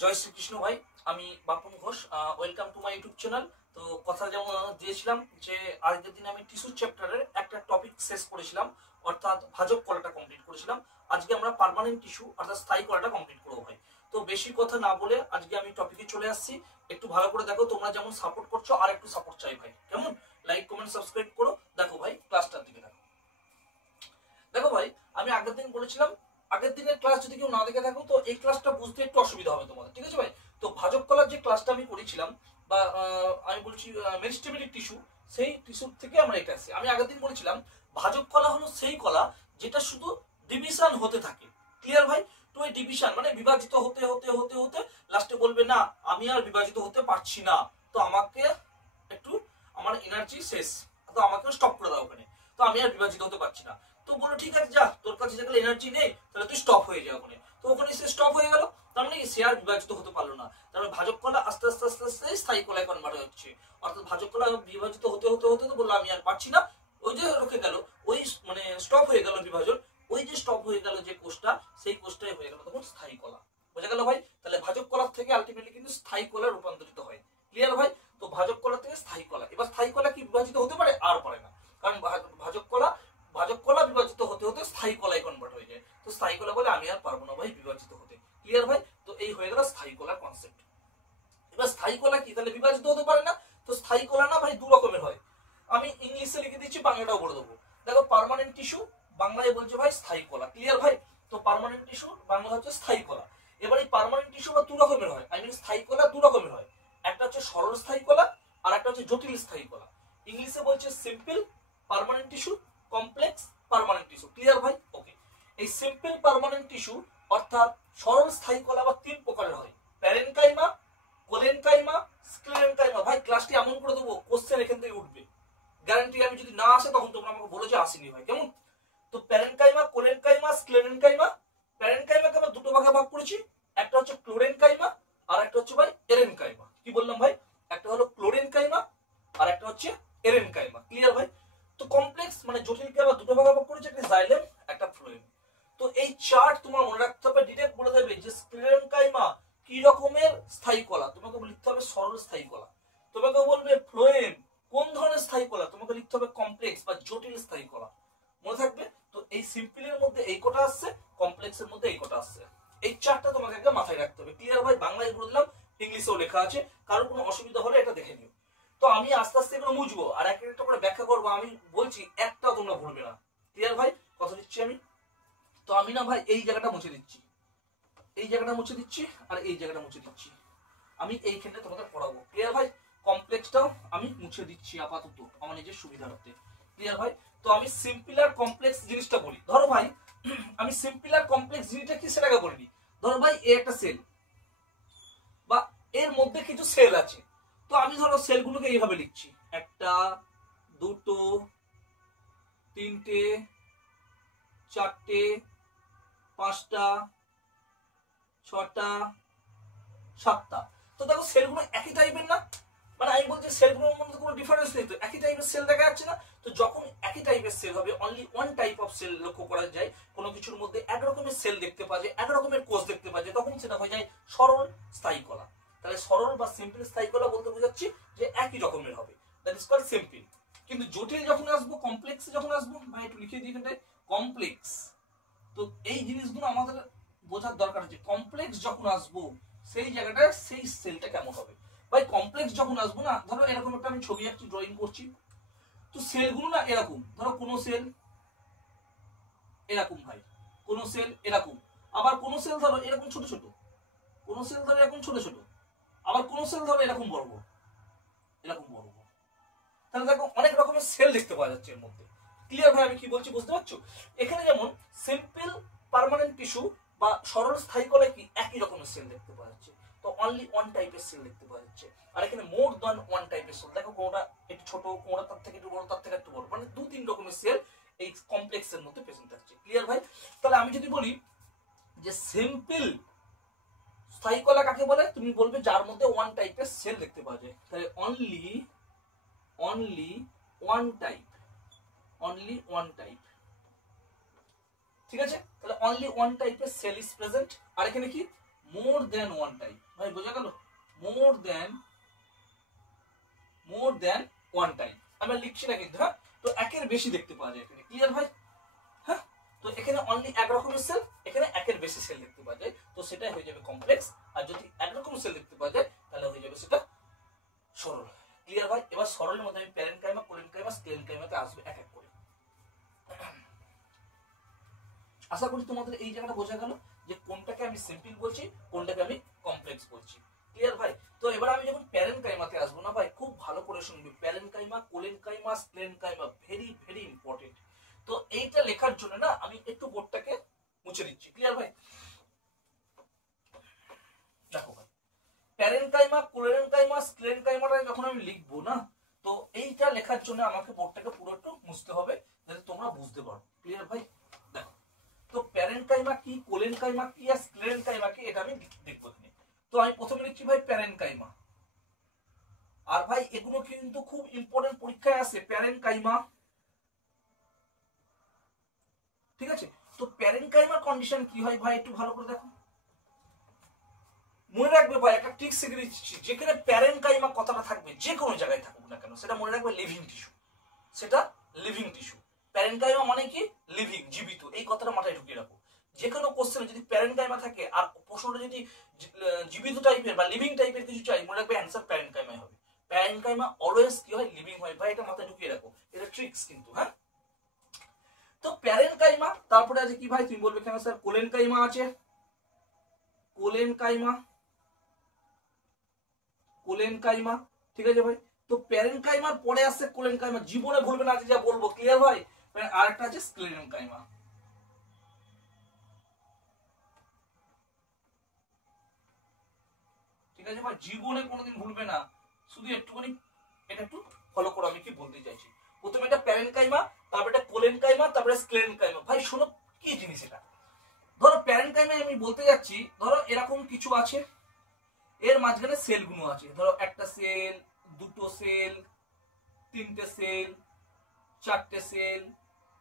জয় শ্রীকৃষ্ণ ভাই, আমি Bapan Ghosh. Welcome to my YouTube channel. তো কথা যেমন দিয়েছিলাম যে আজকের দিনে আমি টিস্যু চ্যাপ্টারের একটা টপিক শেষ করেছিলাম, অর্থাৎ ভাজক কলাটা কমপ্লিট করেছিলাম। আজকে আমরা পার্মানেন্ট টিস্যু অর্থাৎ স্থায়ী কলাটা কমপ্লিট করবো ভাই। তো বেশি কথা না বলে আজকে আমি টপিকে চলে আসছি। একটু ভালো করে দেখো, তোমরা যেমন সাপোর্ট করছো আর একটু সাপোর্ট চাই ভাই, কেমন? লাইক কমেন্ট সাবস্ক্রাইব করো। দেখো ভাই ক্লাসটার দিকে দেখো। দেখো ভাই, আমি আগের দিন বলেছিলাম আগের দিনের ক্লাস যদি কেউ না দেখে থাকো তো এই ক্লাসটা বুঝতে একটু অসুবিধা হবে তোমাদের, ঠিক আছে ভাই? তো ভাজক কলার যে ক্লাসটা আমি করেছিলাম বা আমি বলছি মেরিস্টেমেটিক টিস্যু, সেই টিস্যুর থেকে আমরা এটা আসছি। আমি আগের দিন বলেছিলাম ভাজক কলা হলো সেই কলা যেটা শুধু ডিভিশন হতে থাকে। ক্লিয়ার ভাই? তো এই ডিভিশন মানে বিভাজিত হতে হতে হতে হতে লাস্টে বলবে না আমি আর বিভাজিত হতে পারছি না, তো আমাকে একটু আমার এনার্জি শেষ, তো আমাকে স্টপ করে দাও ওখানে, তো আমি আর বিভাজিত হতে পারছি না। তো বলো ঠিক আছে, যা তোর কাছে যেগুলো এনার্জি নেই তাহলে তুই স্টপ হয়ে যা ওখানে। তো ওখানে সে স্টপ হয়ে গেল, তার মানে সে আর বিভাজিত হতে পারলো না। তার মানে ভাজক কলা আস্তে আস্তে আস্তে আস্তে স্থায়ী কলায় কনভার্ট হচ্ছে। অর্থাৎ ভাজক কলা বিভাজিত হতে হতে হতে তো বললো আমি আর পারছি না, ওই যে রুখে গেল, ওই মানে স্টপ হয়ে গেল বিভাজন, ওই যে স্টপ হয়ে গেল যে কোষটা, সেই কোষটাই হয়ে গেল তখন স্থায়ী কলা। বোঝা গেল ভাই? তাহলে ভাজক কলার থেকে আলটিমেটলি কিন্তু স্থায়ী কলা রূপান্তরিত হয়। ক্লিয়ার ভাই? তো ভাজক কলা থেকে স্থায়ী কলা। এবার স্থায়ী কলা কি বিভাজিত হতে পারে? আর পারে না, কারণ ভাজক কলা বিভাজিত হতে হতে স্থায়ী কলায় কনভার্ট হয়ে যায়। তো স্থায়ী কলা বলে আমি আর পারবো না ভাই বিভাজিত হতে। ক্লিয়ার ভাই? তো এই হয়ে গেল স্থায়ী কলার কনসেপ্ট। এবার স্থায়ী কলা কি? তাহলে বিভাজিত হতে পারে না। তো স্থায়ী কলা না ভাই দু রকমের হয়। আমি ইংলিশে লিখে দিচ্ছি, বাংলাটাও বলে দেবো। দেখো, পার্মানেন্ট টিস্যু বাংলায় বলছে ভাই স্থায়ী কলা। ক্লিয়ার ভাই? তো পার্মানেন্ট টিস্যু বাংলা হচ্ছে স্থায়ী কলা। এবার এই পার্মানেন্ট টিস্যু দু রকমের হয়, আই মিন স্থায়ী কলা দু রকমের হয়। একটা হচ্ছে সরল স্থায়ী কলা আর একটা হচ্ছে জটিল স্থায়ী কলা। ইংলিশে বলছে simple permanent tissue, complex permanent tissue. Clear ভাই? ওকে। এই সিম্পল পার্মানেন্ট টিস্যু অর্থাৎ সরল স্থায়ী কলা আবার তিন প্রকারের হয়: প্যারেনকাইমা, কোলেনকাইমা, স্ক্লেরেনকাইমা। ভাই ক্লাসটি এমন করে দেবো কোশ্চেন এখান থেকে উঠবে, গ্যারান্টি। আমি যদি না আসে তখন তোমরা আমাকে বলো যে আসেনি ভাই, কেমন? তো প্যারেনকাইমা, কোলেনকাইমা, স্ক্লেরেনকাইমা। প্যারেনকাইমাকে আমরা দুটো ভাগে ভাগ করেছি, একটা হচ্ছে ক্লোরেনকাইমা আর একটা হচ্ছে ভাই এরেনকাইমা। কি বললাম ভাই? একটা হলো ক্লোরেনকাইমা আর একটা হচ্ছে এরেনকাইমা। ক্লিয়ার ভাই? তো কমপ্লেক্স মানে জটিলকে আমরা দুটো ভাগে ভাগ করেছি, একটা জাইলেম একটা ফ্লোয়েম। তো এই চার্ট তোমার মনে রাখতে হবে, ডিরেক্ট বলে দেবে যে স্ক্লেরেনকাইমা কি রকমের স্থায়ী কলা, তোমাকে লিখতে হবে সরল স্থায়ী কলা। তোমাকে বলবে ফ্লোয়েম কোন ধরনের স্থায়ী কলা, তোমাকে লিখতে হবে কমপ্লেক্স বা জটিল স্থায়ী কলা। মনে থাকবে? তো এই সিম্পলের মধ্যে এই কটা আসছে, কমপ্লেক্সের মধ্যে এই কটা আসছে। এই চারটা তোমাকে একটা মাথায় রাখতে হবে। ক্লিয়ার ভাই? বাংলায় বলে দিলাম, ইংলিশেও লেখা আছে, কারোর কোনো অসুবিধা হলে এটা দেখে নিও। তো আমি আস্তে আস্তে এগুলো মুছবো আর এক একটা করে ব্যাখ্যা করবো। আমি বলছি একটাও তোমরা ভুলবে না। ক্লিয়ার ভাই? কথা দিচ্ছি আমি। তো আমি না ভাই এই জায়গাটা মুছে দিচ্ছি, এই জায়গাটা মুছে দিচ্ছি আর এই জায়গাটা মুছে দিচ্ছি। আমি এইখানে তোমাদের পড়াবো। ক্লিয়ার ভাই? কমপ্লেক্সটাও আমি মুছে দিচ্ছি আপাতত আমার নিজের সুবিধার্থে। ক্লিয়ার ভাই? তো আমি সিম্পল আর কমপ্লেক্স জিনিসটা বলি। ধরো ভাই, আমি সিম্পল আর কমপ্লেক্স জিনিসটা কি সেটাকে বলিনি। ধরো ভাই এ একটা সেল বা এর মধ্যে কিছু সেল আছে, তো আমি ধরো সেলগুলোকে এইভাবে লিখছি: একটা, দুটো, তিনটে, চারটে, পাঁচটা, ছটা, সাতটা। তো দেখো সেলগুলো একই টাইপের না? মানে আমি বলছি সেলগুলোর মধ্যে কোনো ডিফারেন্স নেই, তো একই টাইপের সেল দেখা যাচ্ছে না? তো যখন একই টাইপের সেল হবে, only one type of cell লক্ষ্য করা যায়, কোনো কিছুর মধ্যে এক রকমের সেল দেখতে পাওয়া যায়, এক রকমের কোষ দেখতে পাওয়া যায়, তখন সেটা হয়ে যায় সরল স্থায়ী কলা। তাহলে সরল বা সিম্পল স্থায়ী কলা বলতে বোঝাচ্ছি যে একই রকমের হবে, দ্যাট ইজ কল্ড সিম্পল। কিন্তু জটিল যখন আসবো, কমপ্লেক্সে যখন আসবো, ভাই একটু লিখে দিই এখানটায় কমপ্লেক্স। তো এই জিনিসগুলো আমাদের বোঝার দরকার আছে। কমপ্লেক্স যখন আসবো সেই জায়গাটায় সেই সেলটা কেমন হবে। ভাই কমপ্লেক্স যখন আসবো না, ধরো এরকম একটা আমি ছবি একটু ড্রয়িং করছি, তো সেলগুলো না এরকম, ধরো কোনো সেল এরকম ভাই, কোনো সেল এরকম, আবার কোনো সেল ধরো এরকম ছোট ছোট, কোনো সেল ধরো এরকম ছোট ছোট, আবার কোনো সেল ধরো এরকম বড় বড়, এরকম বড় বড়। তাহলে দেখো অনেক রকমের সেল দেখতে পাওয়া যাচ্ছে এর মধ্যে। ক্লিয়ার ভাই? আমি কি বলছি বুঝতে পারছো? এখানে যেমন সিম্পল পার্মানেন্ট টিস্যু বা সরল স্থায়ী কলায় কি একই রকমের সেল দেখতে পাওয়া যাচ্ছে, তো অনলি ওয়ান টাইপের সেল দেখতে পাওয়া যাচ্ছে। আর এখানে মোর দ্যান ওয়ান টাইপের সেল, দেখো কোনটা একটু ছোট, কোনটা তার থেকে একটু বড়, তার থেকে একটু বড়, মানে দু তিন রকমের সেল এই কমপ্লেক্সের মধ্যে প্রেজেন্ট থাকছে। ক্লিয়ার ভাই? তাহলে আমি যদি বলি যে সিম্পল স্থায়ী কলা কাকে বলে, তুমি বলবে যার মধ্যে ওয়ান টাইপের সেল দেখতে পাওয়া যায়। তাহলে only one type, only one type. ঠিক আছে? তাহলে অনলি ওয়ান টাইপের সেল ইজ প্রেজেন্ট। আর এখানে কি মোর দেন ওয়ান টাইপ। ভাই বোঝা গেল? মোর দেন ওয়ান টাইপ। আমি লিখছি না কিন্তু, হ্যাঁ। তো একের বেশি দেখতে পাওয়া যায় এখানে, ক্লিয়ার ভাই? হ্যাঁ, তো এখানে অনলি এক রকমের সেল, এখানে একের বেশি সেল দেখতে পাওয়া যায়, তো সেটাই হয়ে যাবে কমপ্লেক্স। আর যদি একরকম সেল দেখতে পাওয়া যায় তাহলে হয়ে যাবে সেটা সরল। ক্লিয়ার ভাই? এবার সরলের মধ্যে আমি প্যারেনকাইমা, কোলেনকাইমা, স্ক্লেরেনকাইমাতে আসবে এক এক করে। আশা করি তোমাদের এই জায়গাটা বোঝা গেল যে কোনটাকে আমি সিম্পল বলছি, কোনটাকে আমি কমপ্লেক্স বলছি। ক্লিয়ার ভাই? তো এবার আমি যখন প্যারেনকাইমাতে আসবো না ভাই, খুব ভালো করে শুনবি। Parenchyma, collenchyma, sclerenchyma very very important. তো এইটা লেখার জন্য না আমি একটু বোর্ডটাকে মুছে দিচ্ছি। ক্লিয়ার ভাই? দেখো ভাই, প্যারেনকাইমা, কোলেনকাইমা, স্ক্লেরেনকাইমাটা যখন আমি লিখবো না, তো এইটা লেখার জন্য আমাকে বোর্ডটাকে পুরো একটু মুছতে হবে যাতে তোমরা বুঝতে পারো। ক্লিয়ার ভাই? দেখো, তো প্যারেনকাইমা কি, কোলেনকাইমা কি, আর স্ক্লেরেনকাইমা কি, এটা আমি দেখবো এখানে। তো আমি প্রথমে লিখছি ভাই প্যারেনকাইমা। আর ভাই এগুলো কিন্তু খুব ইম্পর্টেন্ট, পরীক্ষায় আসে প্যারেনকাইমা। ঠিক আছে? তো প্যারেনকাইমার কন্ডিশন কি হয় ভাই একটু ভালো করে দেখো। মনে রাখবে ভাই, একটা ঠিক শিখে দিচ্ছি, যেখানে প্যারেনকাইমা কথাটা থাকবে যে কোনো জায়গায় থাকুক না কেন, সেটা মনে রাখবে লিভিং টিস্যু। সেটা লিভিং টিস্যু। প্যারেনকাইমা মানে কি? লিভিং, জীবিত। এই কথাটা মাথায় ঢুকিয়ে রাখো। যে কোনো কোশ্চেনে যদি প্যারেনকাইমা থাকে আর প্রশ্নটা যদি জীবিত টাইপের বা লিভিং টাইপের কিছু চাই, মনে রাখবে অ্যান্সার প্যারেনকাইমাই হবে। প্যারেনকাইমা অলওয়েজ কি হয়? লিভিং হয় ভাই, এটা মাথায় ঢুকিয়ে রাখো। এটা ট্রিক্স কিন্তু, হ্যাঁ। তো প্যারেনকাইমা, তারপরে আছে কি ভাই? তুমি বলবে কেন স্যার কোলেনকাইমা আছে? কোলেনকাইমা, কোলেনকাইমা, ঠিক আছে ভাই। তো প্যারেনকাইমার পরে আসছে কোলেনকাইমা, জীবনে ভুলবে না যা বলবো। ক্লিয়ার ভাই? আরেকটা আছে স্ক্লেরেনকাইমা। ঠিক আছে ভাই? জীবনে কোনোদিন ভুলবে না, শুধু একটুখানি এটা একটু ফলো করো আমি কি বলতে চাইছি। প্রথমে এটা প্যারেনকাইমা, তারপরে এটা কোলেনকাইমা, তারপরে স্ক্লেরেনকাইমা। ভাই শোনো কি জিনিস এটা। ধরো প্যারেনকাইমা আমি বলতে যাচ্ছি, ধরো এরকম কিছু আছে, এর মাঝখানে সেলগুলো আছে। ধরো একটা সেল, দুটো সেল, তিনটে সেল, চারটে সেল,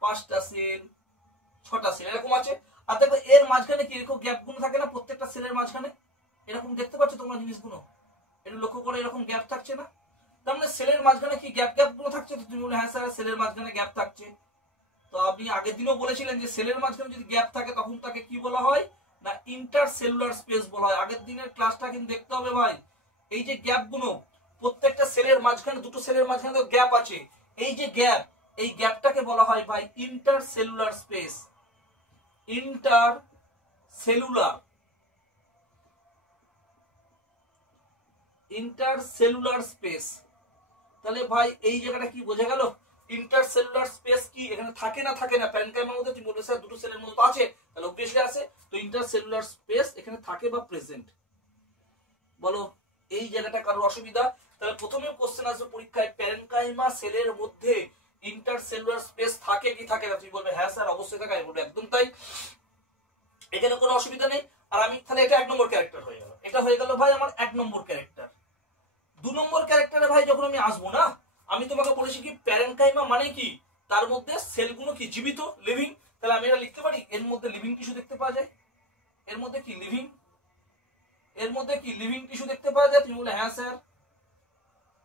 পাঁচটা সেল, ছটা সেল, এরকম আছে। আর দেখো এর মাঝখানে কি এরকম গ্যাপ গুলো থাকে না? প্রত্যেকটা সেলের মাঝখানে এরকম দেখতে পাচ্ছ তোমরা জিনিসগুলো? এটা লক্ষ্য করে, এরকম গ্যাপ থাকছে না? তার মানে সেলের মাঝখানে কি গ্যাপ গ্যাপ গুলো থাকছে? তো তুমি বলে হ্যাঁ স্যার সেলের মাঝখানে গ্যাপ থাকছে। তো আপনি আগের দিনও বলেছিলেন যে সেলের মাঝখানে যদি গ্যাপ থাকে তখন তাকে কি বলা হয় না ইন্টারসেলুলার স্পেস বলা হয়। আগের দিনের ক্লাসটা কিন্তু দেখতে হবে ভাই। এই যে গ্যাপ গুলো, প্রত্যেকটা সেলের মাঝখানে, দুটো সেলের মাঝখানে তো গ্যাপ আছে, এই যে গ্যাপ, এই গ্যাপটাকে বলা হয় ভাই intercellular space. Intercellular, intercellular space. তাহলে ভাই এই জায়গাটা কি বোঝা গেল? ইন্টারসেলুলার স্পেস কি এখানে থাকে না থাকে না? প্যারেনকাইমার মধ্যে তুমি বলবে স্যার দুটো সেলের মধ্যে আছে, তাহলে অবভিয়াসলি আছে। তো ইন্টারসেলুলার স্পেস এখানে থাকে বা প্রেজেন্ট। বলো এই জায়গাটা কারোর অসুবিধা? তাহলে প্রথমে কোশ্চেন আসবে পরীক্ষায়, প্যারেনকাইমা সেলের মধ্যে ইন্টারসেলুলার স্পেস থাকে কি থাকে না? তুমি বলবে হ্যাঁ স্যার অবশ্যই থাকে। আমি বলবো একদম তাই, এখানে কোনো অসুবিধা নেই। আর আমি তাহলে এটা এক নম্বর ক্যারেক্টার হয়ে গেল। এটা হয়ে গেল ভাই আমার এক নম্বর ক্যারেক্টার। দু নম্বর ক্যারেক্টারে ভাই যখন আমি আসবো না, আমি তোমাকে বলেছি কি প্যারেনকাইমা মানে কি? তার মধ্যে সেলগুলো কি জীবিত, লিভিং। তাহলে আমি এটা লিখতে পারি এর মধ্যে লিভিং টিস্যু দেখতে পাওয়া যায়। এর মধ্যে কি লিভিং, এর মধ্যে কি লিভিং টিস্যু দেখতে পাওয়া যায়? তুমি বলে হ্যাঁ স্যার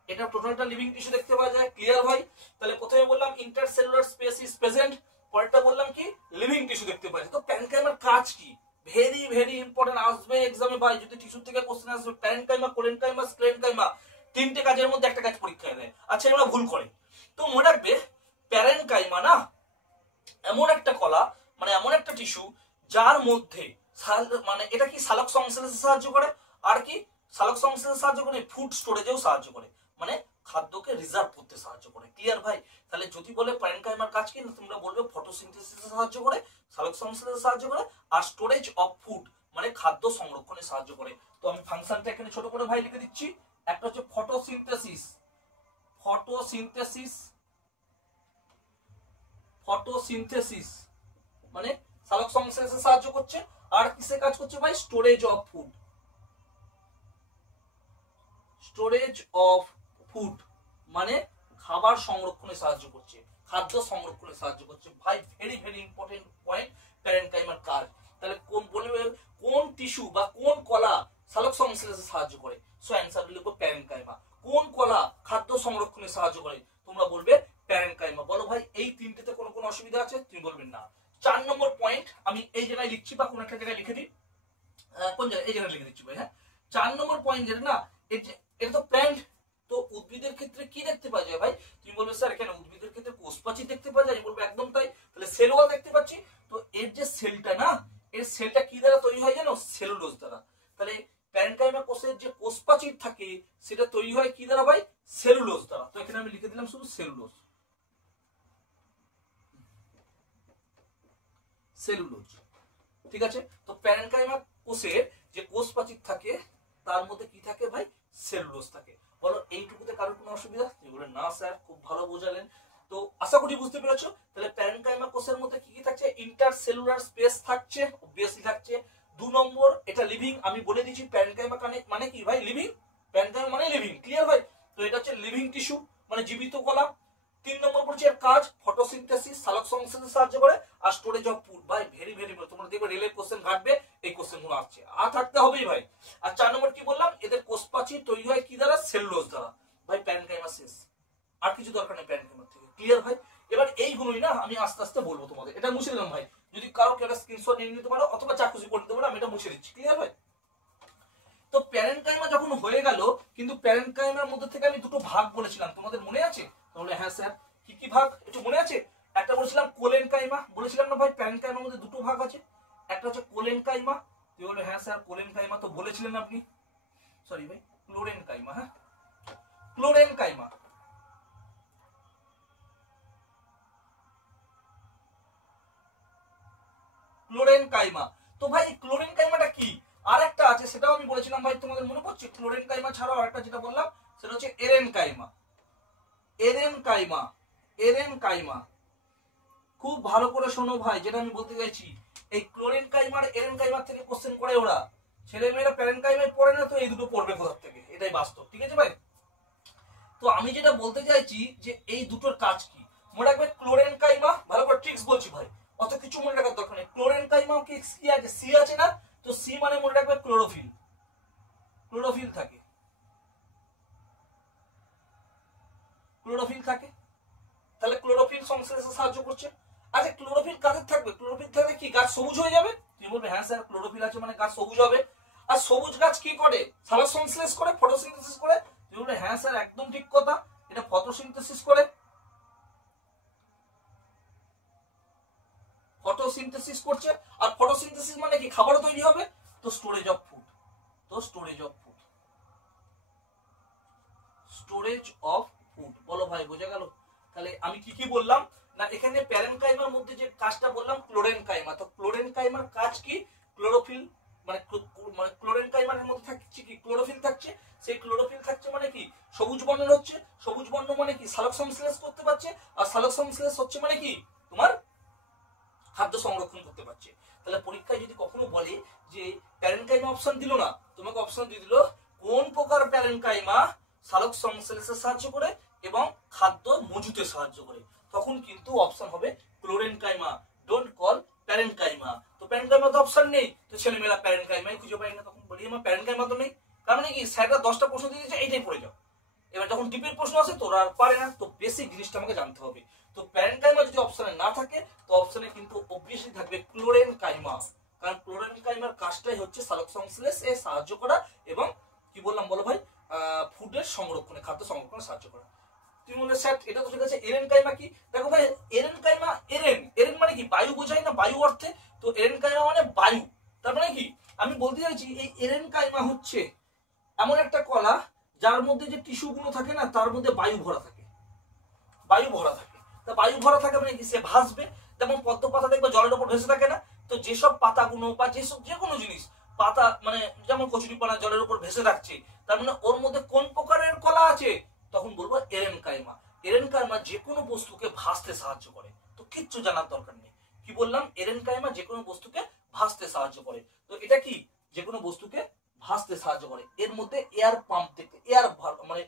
এটা টোটালটা লিভিং টিস্যু দেখতে পাওয়া যায়। ক্লিয়ার ভাই? তাহলে প্রথমে বললাম ইন্টারসেলুলার স্পেস ইজ প্রেজেন্ট, পরেরটা বললাম কি লিভিং টিস্যু দেখতে পাওয়া যায়। তো প্যারেনকাইমার কাজ কি? ভেরি ভেরি ইম্পর্টেন্ট, আসবে এক্সামে ভাই। যদি টিস্যু থেকে কোশ্চেন আসবে প্যারেনকাইমা, কোলেনকাইমা, স্ক্লেরেনকাইমা, তিনটে কাজের মধ্যে একটা কাজ পরীক্ষায় দেয়। আচ্ছা এগুলো ভুল করে। তো মনে রাখবে প্যারেনকাইমা না এমন একটা কলা, মানে এমন একটা টিস্যু যার মধ্যে মানে এটা কি সালোক সংশ্লেষে সাহায্য করে, আর কি সালোক সংশ্লেষে সাহায্য করে, ফুড স্টোরেজেও সাহায্য করে, মানে খাদ্যকে রিজার্ভ করতে সাহায্য করে। ক্লিয়ার ভাই? তাহলে যদি বলে প্যারেনকাইমার কাজ কি, তোমরা বলবে ফটোসিনথেসিসে সাহায্য করে, সালোক সংশ্লেষে সাহায্য করে, আর স্টোরেজ অফ ফুড মানে খাদ্য সংরক্ষণে সাহায্য করে। তো আমি ফাংশনটা এখানে ছোট করে ভাই লিখে দিচ্ছি। একটা হচ্ছে ফটোসিনথেসিস, ফটোসিনথেসিস, ফটোসিনথেসিস মানে সালোক সংশ্লেষে সাহায্য করছে। আর কিসে কাজ করছে ভাই? Storage of food, storage of food মানে খাবার সংরক্ষণে সাহায্য করছে, খাদ্য সংরক্ষণে সাহায্য করছে। ভাই ভেরি ভেরি ইম্পর্টেন্ট পয়েন্ট প্যারেনকাইমার কাজ। তাহলে কোন বলবে কোন টিস্যু বা কোন কলা সালোক সংশ্লেষে সাহায্য করে? সো অ্যান্সার লিখবো প্যারেনকাইমা। কোন কলা খাদ্য সংরক্ষণে সাহায্য করে? তোমরা বলবে প্যারেনকাইমা। বলো ভাই এই তিনটেতে কোনো কোনো অসুবিধা আছে? তুমি বলবেন না। 4 নম্বর পয়েন্ট আমি এই জায়গায় লিখছি বা কোন একটা জায়গায় লিখে দিই, কোন জায়গায়, এই জায়গায় লিখে দিচ্ছি ভাই। হ্যাঁ, 4 নম্বর পয়েন্ট যেটা না, এটা তো প্ল্যান্ট, তো উদ্ভিদের ক্ষেত্রে কি দেখতে পাওয়া যায় ভাই? তুমি বলবে স্যার এখানে উদ্ভিদের ক্ষেত্রে কোষপ্রাচীর দেখতে পাওয়া যায়, বলবে একদম তাই। তাহলে সেল ওয়াল দেখতে পাচ্ছি, তো এর যে সেলটা না, এর সেলটা কি দ্বারা তৈরি হয় জানো? সেলুলোজ দ্বারা। তাহলে প্যারেনকাইমা কোষের যে কোষপ্রাচীর থাকে সেটা তৈরি হয় কি দ্বারা ভাই? সেলুলোজ দ্বারা। তো এখানে আমি লিখে দিলাম শুধু সেলুলোজ, সেলুলোজ। ঠিক আছে, তো প্যারেনকাইমা কোষের যে কোষপ্রাচীর থাকে তার মধ্যে কি থাকে ভাই? সেলুলোজ থাকে। বলো এইটুকুতে কারোর কোনো অসুবিধা? বলে না স্যার, খুব ভালো বোঝালেন। তো আশা করি বুঝতে পেরেছো। তাহলে প্যারেনকাইমা কোষের মধ্যে কি কি থাকছে? ইন্টারসেলুলার স্পেস থাকছে, অবভিয়াসলি থাকছে। 2 নম্বর, এটা লিভিং। আমি বলে দিচ্ছি প্যারেনকাইমা মানে কি ভাই? লিভিং। প্যারেনকাইমা মানে লিভিং, ক্লিয়ার ভাই? তো এটা হচ্ছে লিভিং টিস্যু, মানে জীবিত কলা। 3 নম্বর পড়ছে এর কাজ ফটোসিনথেসিস, সালোক সংশ্লেষে সাহায্য করে, আর স্টোরেজ অফ ফুড। ভাই ভেরি ভেরি, তোমরা দেখবে রেলের কোশ্চেন ঘাটবে, এই কোশ্চেন গুলো আসছে, আর থাকতে হবেই ভাই। আর 4 নম্বর কি বললাম? এদের কোষপ্রাচীর তৈরি হয় কি দ্বারা? সেলুলোজ দ্বারা। ভাই প্যারেনকাইমা শেষ, আর কিছু দরকার নেই প্যারেনকাইমা থেকে, ক্লিয়ার ভাই? এবার এইগুলোই না আমি আস্তে আস্তে বলবো তোমাদের। এটা মুছে দিলাম ভাই, যদি কারো কেউ স্ক্রিনশট নিয়ে নিতে পারো অথবা যা খুশি করে দিতে পারো, আমি এটা মুছে দিচ্ছি, ক্লিয়ার ভাই? তো প্যারেনকাইমা যখন হয়ে গেল, কিন্তু প্যারেনকাইমার মধ্যে থেকে আমি দুটো ভাগ বলেছিলাম, তোমাদের মনে আছে? তাহলে হ্যাঁ স্যার, কি কি ভাগ একটু মনে আছে? একটা বলেছিলাম কোলেনকাইমা, বলেছিলাম না ভাই প্যারেনকাইমার মধ্যে দুটো ভাগ আছে, একটা হচ্ছে কোলেনকাইমা। তুই বলে হ্যাঁ স্যার কোলেনকাইমা তো বলেছিলেন আপনি, সরি ভাই ক্লোরেনকাইমা। হ্যাঁ, ক্লোরেনকাইমা। ক্লোরেনকাইমা। তো ভাই ক্লোরেনকাইমাটা কি? আর একটা আছে, সেটাও আমি বলেছিলাম ভাই, তোমাদের মনে পড়ছে? ক্লোরেনকাইমা ছাড়াও আরেকটা যেটা বললাম সেটা হচ্ছে এরেনকাইমা। এরেনকাইমা, এরেনকাইমা। খুব ভালো করে শোনো ভাই, যেটা আমি বলতে চাইছি, এই ক্লোরেনকাইমার এরেনকাইমার থেকে কোশ্চেন করে ওরা। ছেলে মেয়েরা প্যারেনকাইমায় পড়ে না, তো এই দুটো পড়বে কোথা থেকে, এটাই বাস্তব। ঠিক আছে ভাই? তো আমি যেটা বলতে চাইছি যে এই দুটোর কাজ কি মনে রাখবে। ক্লোরেনকাইমা, ভালো করে ট্রিক্স বলছি ভাই, অত কিছু মনে রাখার দরকার নেই। ক্লোরেনকাইমা কি সি আছে? সি আছে না? তো সি মানে মনে রাখবে ক্লোরোফিল, ক্লোরোফিল থাকে, ক্লোরোফিল থাকে। তাহলে ক্লোরোফিল সংশ্লেষে সাহায্য করছে। আচ্ছা ক্লোরোফিল কাদের থাকবে? ক্লোরোফিল থাকলে কি গাছ সবুজ হয়ে যাবে? তুমি বলবে হ্যাঁ স্যার ক্লোরোফিল আছে মানে গাছ সবুজ হবে। আর সবুজ গাছ কি করে? সালোক সংশ্লেষ করে, ফটোসিনথেসিস করে। তুমি বলবে হ্যাঁ স্যার একদম ঠিক কথা, এটা ফটোসিনথেসিস করে। ফটোসিনথেসিস করছে, আর ফটোসিনথেসিস মানে কি? খাবার তৈরি হবে। তো স্টোরেজ অফ ফুড, তো storage of food, storage of food. বলো ভাই বোঝা গেল? তাহলে আমি কি কি বললাম না, এখানে প্যারেনকাইমার মধ্যে যে কাজটা বললাম ক্লোরেনকাইমা, তো ক্লোরেনকাইমার কাজ কি? ক্লোরোফিল, মানে ক্লোরেনকাইমার মধ্যে থাকছে কি? ক্লোরোফিল থাকছে। সেই ক্লোরোফিল থাকছে মানে কি? সবুজ বর্ণের হচ্ছে। সবুজ বর্ণ মানে কি? সালোক সংশ্লেষ করতে পারছে। আর সালোক সংশ্লেষ হচ্ছে মানে কি? তোমার খাদ্য সংরক্ষণ করতে পারছে। তাহলে পরীক্ষায় যদি কখনো বলে যে প্যারেনকাইমা অপশন দিল না, তোমাকে অপশন দিয়ে দিল কোন প্রকার প্যারেনকাইমা সালোক সংশ্লেষে সাহায্য করে এবং খাদ্য মজুতে সাহায্য করে, তখন কিন্তু অপশন হবে ক্লোরেনকাইমা, ডোন্ট কল প্যারেনকাইমা। তো প্যারেনকাইমা তো অপশন নেই, তো ছেলেমেয়েরা প্যারেনকাইমাই খুঁজে পাই না, তখন বলি আমার প্যারেনকাইমা তো নেই। কারণ কি? স্যাররা 10টা প্রশ্ন দিয়ে দিয়েছে, এইটাই পড়ে যাও। এবার যখন ডিপের প্রশ্ন আসে তোরা আর পারে না, তো বেসিক জিনিসটা আমাকে জানতে হবে। তো প্যারেনকাইমা যদি অপশনে না থাকে, তো অপশনে কিন্তু অবভিয়াসলি থাকবে ক্লোরেনকাইমা। কারণ ক্লোরেনকাইমার কাজটাই হচ্ছে সালোক সংশ্লেষে সাহায্য করা এবং কি বললাম বলো ভাই, ফুডের সংরক্ষণে, খাদ্য সংরক্ষণে সাহায্য করা। তুমি বললে স্যার এটা তো ঠিক আছে, এরেনকাইমা কি? দেখো ভাই এরেনকাইমা, এরেন, এরেন মানে কি? বায়ু বোঝায় না, বায়ু অর্থে। তো এরেনকাইমা মানে বায়ু। তার মানে কি আমি বলতে চাইছি, এই এরেনকাইমা হচ্ছে এমন একটা কলা যার মধ্যে যে টিস্যু গুলো থাকে না, তার মধ্যে বায়ু ভরা থাকে, বায়ু ভরা থাকে। তা বায়ু ভরা থাকে মানে কি? সে ভাসবে। যেমন পদ্ম পাতা দেখবে জলের উপর ভেসে থাকে না? তো যেসব পাতাগুলো বা যেসব যে কোনো জিনিস পাতা, মানে যেমন কচুরি পানা জলের উপর ভেসে থাকছে, তার মানে ওর মধ্যে কোন প্রকারের কলা আছে? তখন বলবো এরেনকাইমা। এরেনকাইমা যে কোনো বস্তুকে ভাসতে সাহায্য করে। তো কিচ্ছু জানার দরকার নেই, কি বললাম? এরেনকাইমা যে কোনো বস্তুকে ভাসতে সাহায্য করে। তো এটা কি? যে কোনো বস্তুকে ভাসতে সাহায্য করে। এর মধ্যে এয়ার পাম্প থেকে এয়ার মানে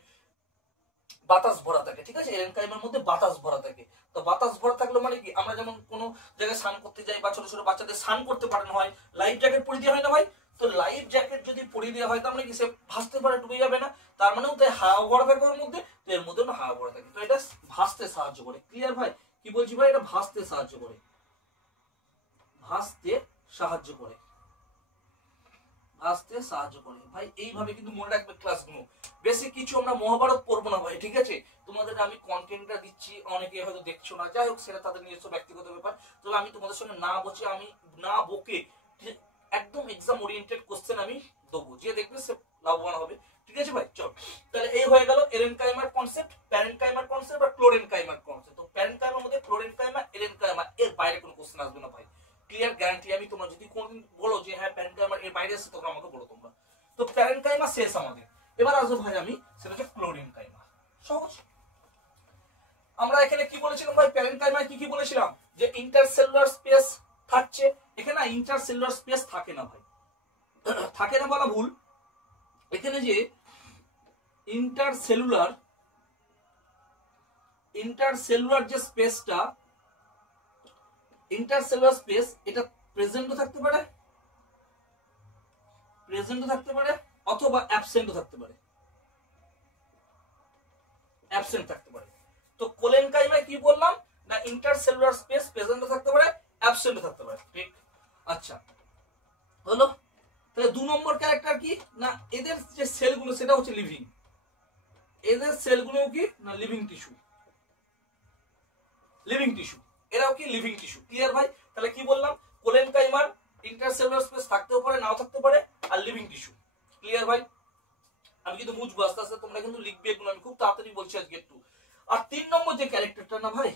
বাতাস ভরা থাকে। ঠিক আছে, এরেনকাইমার মধ্যে বাতাস ভরা থাকে। তো বাতাস ভরা থাকলে মানে কি? আমরা যেমন কোনো জায়গায় স্নান করতে যাই বা ছোট ছোট বাচ্চাদের স্নান করতে পাঠানো হয়, লাইফ জ্যাকেট পরে দিয়ে হয় না ভাই? তো লাইফ জ্যাকেট যদি পরিয়ে দেওয়া হয় তার মানে কি সে ভাসতে পারে, ডুবে যাবে না, তার মানে ওতে হাওয়া ভরা থাকবে ওর মধ্যে, তো এর মধ্যে না হাওয়া ভরা থাকে, তো এটা ভাসতে সাহায্য করে। ক্লিয়ার ভাই? কি বলছি ভাই, এটা ভাসতে সাহায্য করে, ভাসতে সাহায্য করে, ভাসতে সাহায্য করে ভাই। এইভাবে কিন্তু মনে রাখবে ক্লাসগুলো। বেশি কিছু আমরা মহাভারত পড়বো না ভাই, ঠিক আছে? তোমাদের আমি কন্টেন্টটা দিচ্ছি, অনেকে হয়তো দেখছো না, যাই হোক সেটা তাদের নিজস্ব ব্যক্তিগত ব্যাপার। তবে আমি তোমাদের সঙ্গে না বসে, আমি না বকে একদম এক্সাম ওরিয়েন্টেড কোশ্চেন আমি দেবো, যে দেখবে সে লাভবান হবে। ঠিক আছে ভাই? চল, তাহলে এই হয়ে গেল এরেনকাইমার কনসেপ্ট, প্যারেনকাইমার কনসেপ্ট আর ক্লোরেনকাইমার কনসেপ্ট। তো প্যারেনকাইমার মধ্যে ক্লোরেনকাইমা, এরেনকাইমা, এর বাইরে কোনো কোশ্চেন আসবে না ভাই, ক্লিয়ার গ্যারান্টি। আমি তোমরা যদি কোনদিন বলো যে হ্যাঁ প্যারেনকাইমার এর বাইরে আছে, তখন আমাকে বলো তোমরা। তো প্যারেনকাইমা শেষ আমাদের। এবার আসবো ভাই আমি, সেটা হচ্ছে ক্লোরেনকাইমা। সহজ। আমরা এখানে কি বলেছিলাম ভাই, প্যারেনকাইমায় কি কি বলেছিলাম, যে ইন্টারসেলুলার স্পেস থাকছে। এখানে ইন্টারসেলুলার স্পেস থাকে না ভাই, থাকে না বলা ভুল। এখানে যে ইন্টারসেলুলার যে স্পেসটা, ইন্টারসেলুলার স্পেস, এটা প্রেজেন্টও থাকতে পারে, অথবা অ্যাবসেন্টও থাকতে পারে, তো কোলেনকাইমায় কি বললাম না, ইন্টারসেলুলার স্পেস প্রেজেন্টও থাকতে পারে, অ্যাবসেন্টও থাকতে পারে। ঠিক? আচ্ছা, হলো। তাহলে 2 নম্বর ক্যারেক্টার কি না, এদের যে সেলগুলো সেটা হচ্ছে লিভিং, এদের সেলগুলো কি না লিভিং টিস্যু, এরাও কি লিভিং টিস্যু। ক্লিয়ার ভাই? তাহলে কি বললাম, কোলেনকাইমার ইন্টারসেলুলার স্পেস থাকতেও পারে, নাও থাকতে পারে, আর লিভিং টিস্যু। ক্লিয়ার ভাই? আমি কিন্তু বুঝবো আস্তে আস্তে, তোমরা কিন্তু লিখবে এগুলো, আমি খুব তাড়াতাড়ি বলছি আজকে একটু। আর 3 নম্বর যে ক্যারেক্টারটা না ভাই,